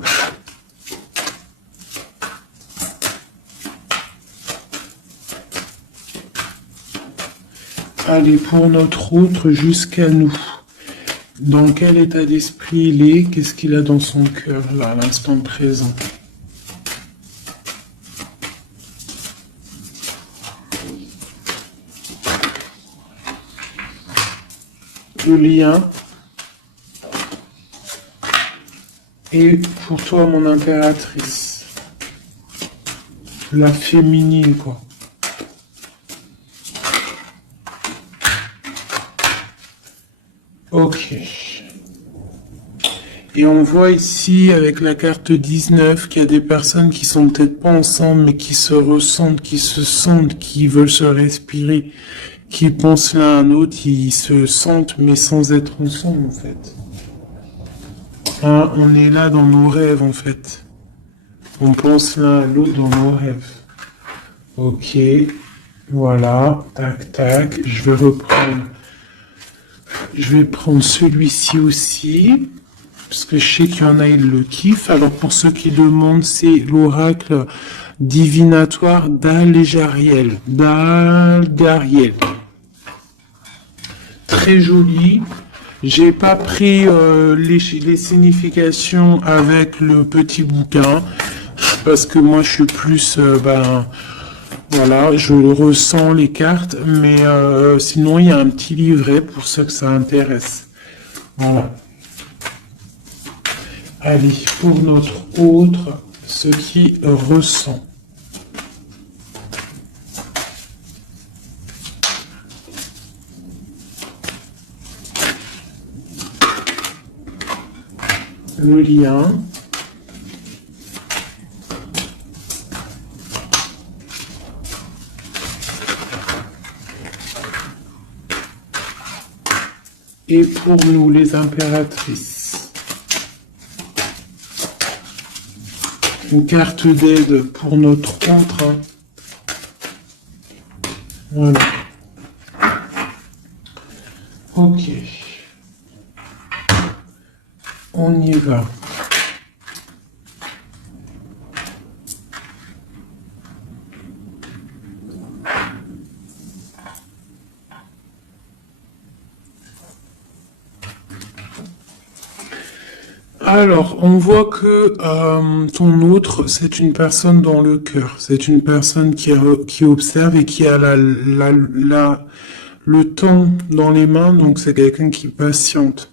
Allez, pour notre autre, jusqu'à nous. Dans quel état d'esprit il est? Qu'est-ce qu'il a dans son cœur, là, à l'instant présent? Le lien. Et pour toi, mon impératrice. La féminine, quoi. Ok. Et on voit ici, avec la carte 19, qu'il y a des personnes qui sont peut-être pas ensemble, mais qui se ressentent, qui se sentent, qui veulent se respirer, qui pensent l'un à l'autre, ils se sentent, mais sans être ensemble, en fait. Hein, on est là dans nos rêves, en fait. On pense l'un à l'autre dans nos rêves. Ok. Voilà. Tac, tac. Je vais reprendre. Je vais prendre celui-ci aussi. Parce que je sais qu'il y en a, ils le kiffent. Alors, pour ceux qui demandent, c'est l'oracle divinatoire d'Al-Jariel. d'Al-Gariel. Très joli. J'ai pas pris les significations avec le petit bouquin parce que moi je suis plus voilà, je ressens les cartes, mais sinon il y a un petit livret pour ceux que ça intéresse. Voilà. Allez, pour notre autre, ce qui ressent. Le lien. Et pour nous, les impératrices. Une carte d'aide pour notre autre. Hein. Voilà. Ok. On y va. Alors, on voit que ton autre, c'est une personne dans le cœur. C'est une personne qui observe et qui a le temps dans les mains, donc c'est quelqu'un qui patiente.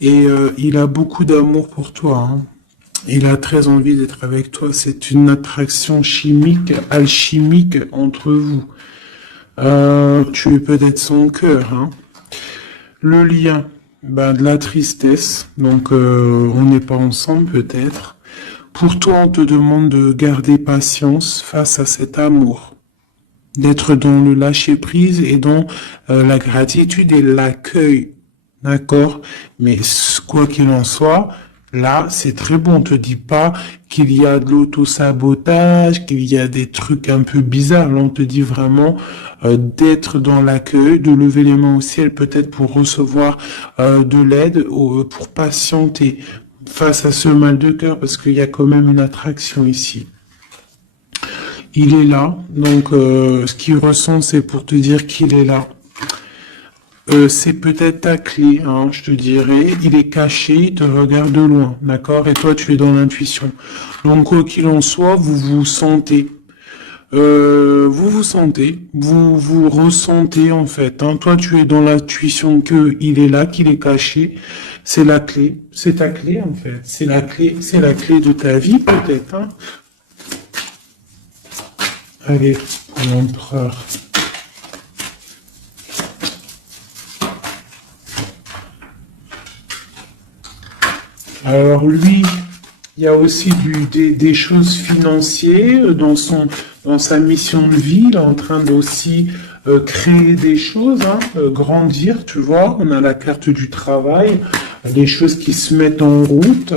Et il a beaucoup d'amour pour toi, hein. Il a très envie d'être avec toi. C'est une attraction chimique, alchimique entre vous. Tu es peut-être son cœur, hein. Le lien, ben, de la tristesse. Donc, on n'est pas ensemble peut-être. Pour toi, on te demande de garder patience face à cet amour. D'être dans le lâcher-prise et dans la gratitude et l'accueil. D'accord? Mais quoi qu'il en soit, là, c'est très bon. On te dit pas qu'il y a de l'auto-sabotage, qu'il y a des trucs un peu bizarres. Là, on te dit vraiment d'être dans l'accueil, de lever les mains au ciel peut-être pour recevoir de l'aide, pour patienter face à ce mal de cœur, parce qu'il y a quand même une attraction ici. Il est là. Donc, ce qu'il ressent, c'est pour te dire qu'il est là. C'est peut-être ta clé, hein, je te dirais. Il est caché, il te regarde de loin, d'accord? Et toi, tu es dans l'intuition. Donc, quoi qu'il en soit, vous vous sentez. Vous ressentez en fait. Hein. Toi, tu es dans l'intuition que il est là, qu'il est caché. C'est la clé, c'est ta clé en fait. C'est la clé de ta vie peut-être. Hein. Allez, l'empereur. Alors lui, il y a aussi des choses financières dans sa mission de vie. Il est en train d'aussi créer des choses, hein, grandir, tu vois. On a la carte du travail, des choses qui se mettent en route.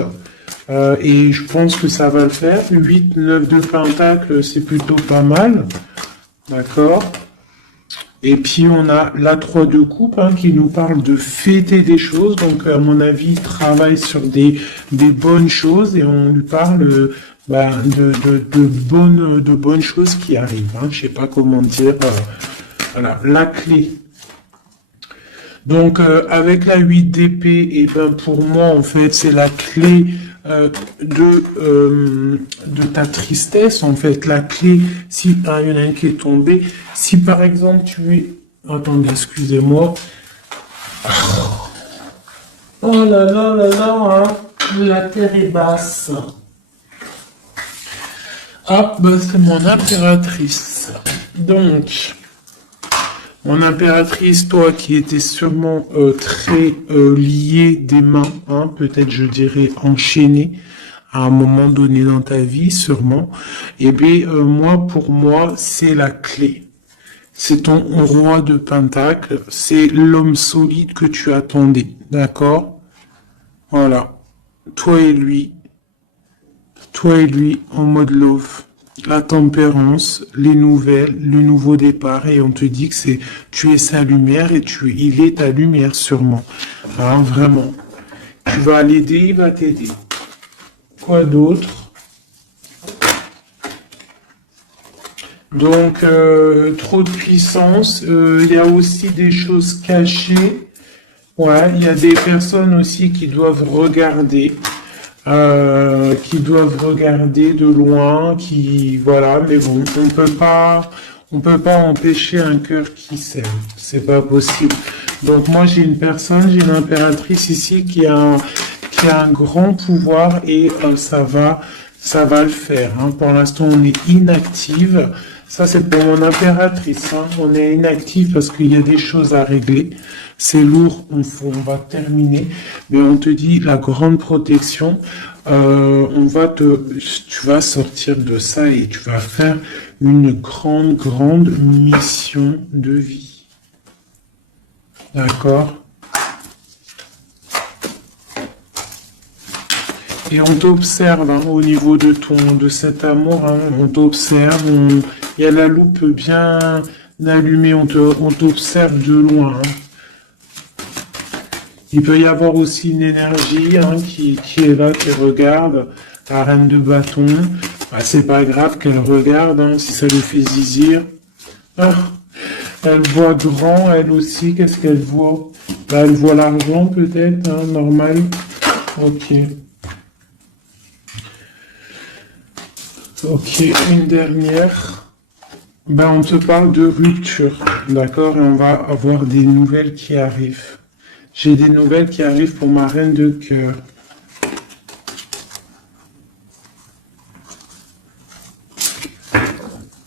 Et je pense que ça va le faire. 8, 9 de Pentacle, c'est plutôt pas mal. D'accord. Et puis on a la 3 de coupe hein, qui nous parle de fêter des choses. Donc à mon avis, il travaille sur des bonnes choses et on lui parle de bonnes choses qui arrivent. Hein. Je sais pas comment dire. Voilà, la clé. Donc avec la 8 d'épée, et ben pour moi en fait c'est la clé de ta tristesse, en fait, la clé, si, il y en a un qui est tombé, si par exemple tu es, attendez, excusez-moi, oh là là là là, hein, la terre est basse, ah, bah c'est mon impératrice, donc, mon impératrice, toi qui étais sûrement très liée des mains, hein, peut-être je dirais enchaînée à un moment donné dans ta vie, sûrement. Eh bien, moi, pour moi, c'est la clé. C'est ton roi de Pentacle, c'est l'homme solide que tu attendais, d'accord? Voilà. Toi et lui en mode love. La tempérance, les nouvelles, le nouveau départ, et on te dit que tu es sa lumière et il est ta lumière sûrement. Hein, vraiment. Tu vas l'aider, il va t'aider. Quoi d'autre? Donc, trop de puissance. Il y a aussi des choses cachées. Ouais, il y a des personnes aussi qui doivent regarder. De loin, voilà, mais bon, on peut pas empêcher un cœur qui s'aime, c'est pas possible. Donc moi j'ai une impératrice ici qui a un grand pouvoir et ça va le faire. Hein. Pour l'instant on est inactive. Ça c'est pour mon impératrice. Hein. On est inactive parce qu'il y a des choses à régler. C'est lourd, on va terminer. Mais on te dit la grande protection. Tu vas sortir de ça et tu vas faire une grande mission de vie. D'accord? Et on t'observe hein, au niveau de cet amour, hein, on t'observe, il y a la loupe bien allumée, on t'observe de loin. Hein. Il peut y avoir aussi une énergie hein, qui est là, qui regarde, la reine de bâton. Bah, c'est pas grave qu'elle regarde, hein, si ça lui fait zizir. Ah, elle voit grand, elle aussi, qu'est-ce qu'elle voit? Bah, elle voit l'argent peut-être, hein, normal. Ok. Ok, une dernière. Ben, on te parle de rupture, d'accord? Et on va avoir des nouvelles qui arrivent. J'ai des nouvelles qui arrivent pour ma reine de cœur.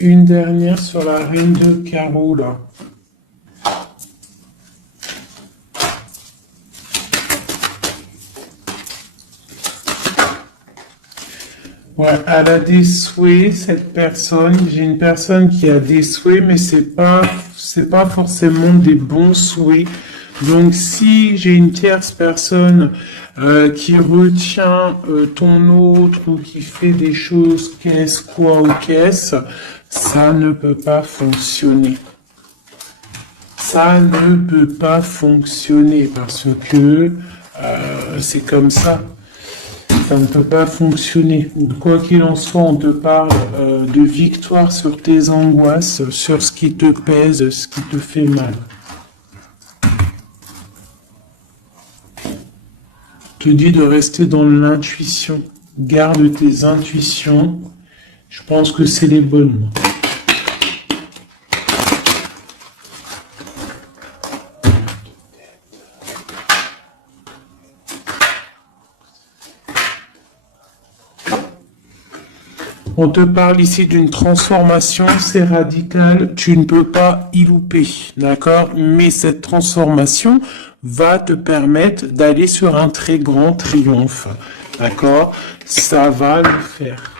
Une dernière sur la reine de carreau, là. Ouais, elle a des souhaits, cette personne. J'ai une personne qui a des souhaits, mais c'est pas forcément des bons souhaits. Donc, si j'ai une tierce personne qui retient ton autre ou qui fait des choses qu'est-ce, ça ne peut pas fonctionner. Ça ne peut pas fonctionner parce que c'est comme ça. ça ne peut pas fonctionner. Quoi qu'il en soit, on te parle de victoire sur tes angoisses, sur ce qui te pèse, ce qui te fait mal. Je te dis de rester dans l'intuition. Garde tes intuitions. Je pense que c'est les bonnes. On te parle ici d'une transformation, c'est radical, tu ne peux pas y louper, d'accord? Mais cette transformation va te permettre d'aller sur un très grand triomphe, d'accord? Ça va le faire.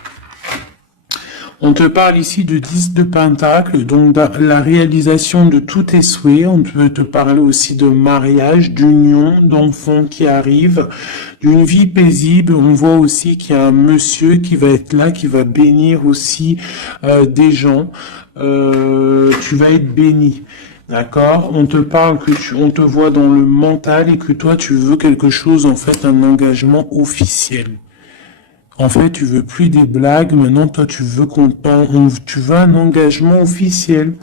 On te parle ici de 10 de Pentacle, donc de la réalisation de tous tes souhaits. On peut te parler aussi de mariage, d'union, d'enfants qui arrivent, d'une vie paisible. On voit aussi qu'il y a un monsieur qui va être là, qui va bénir aussi des gens. Tu vas être béni. D'accord? On te parle on te voit dans le mental et que toi tu veux quelque chose, en fait, un engagement officiel. En fait, tu veux plus des blagues, maintenant toi tu veux tu veux un engagement officiel.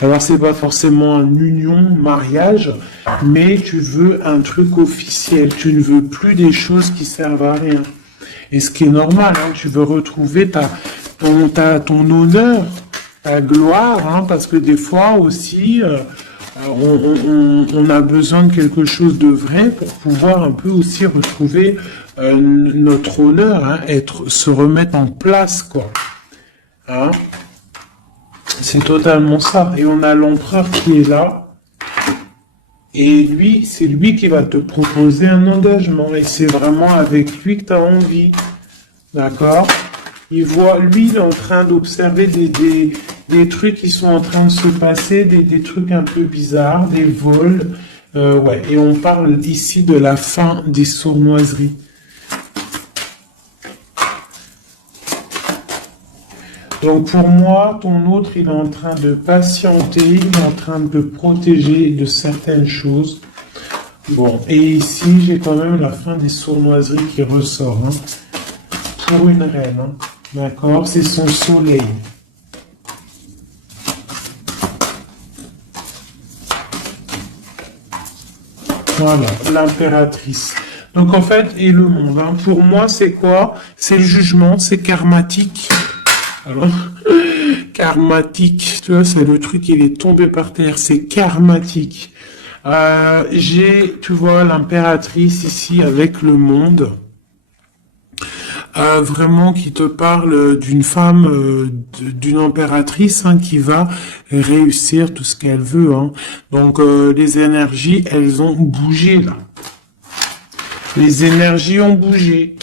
Alors c'est pas forcément une union, mariage, mais tu veux un truc officiel. Tu ne veux plus des choses qui servent à rien. Et ce qui est normal, hein, tu veux retrouver ton honneur, ta gloire, hein, parce que des fois aussi, on a besoin de quelque chose de vrai pour pouvoir un peu aussi retrouver notre honneur, hein, se remettre en place, quoi. Hein? C'est totalement ça. Et on a l'empereur qui est là. Et lui, c'est lui qui va te proposer un engagement. Et c'est vraiment avec lui que tu as envie. D'accord? Lui, il est en train d'observer des trucs qui sont en train de se passer, des trucs un peu bizarres, des vols. Ouais. Et on parle ici de la fin des sournoiseries. Donc pour moi, ton autre, il est en train de patienter, il est en train de te protéger de certaines choses. Bon, et ici, j'ai quand même la fin des sournoiseries qui ressort. Hein, pour une reine, hein, d'accord? C'est son soleil. Voilà, l'impératrice. Donc en fait, et le monde, hein, pour moi, c'est quoi? C'est le jugement, c'est karmatique. Alors, karmatique, tu vois, c'est le truc, il est tombé par terre, c'est karmatique. Tu vois, l'impératrice ici avec le monde, vraiment qui te parle d'une femme, d'une impératrice, hein, qui va réussir tout ce qu'elle veut. Hein. Donc, les énergies, elles ont bougé là. Les énergies ont bougé.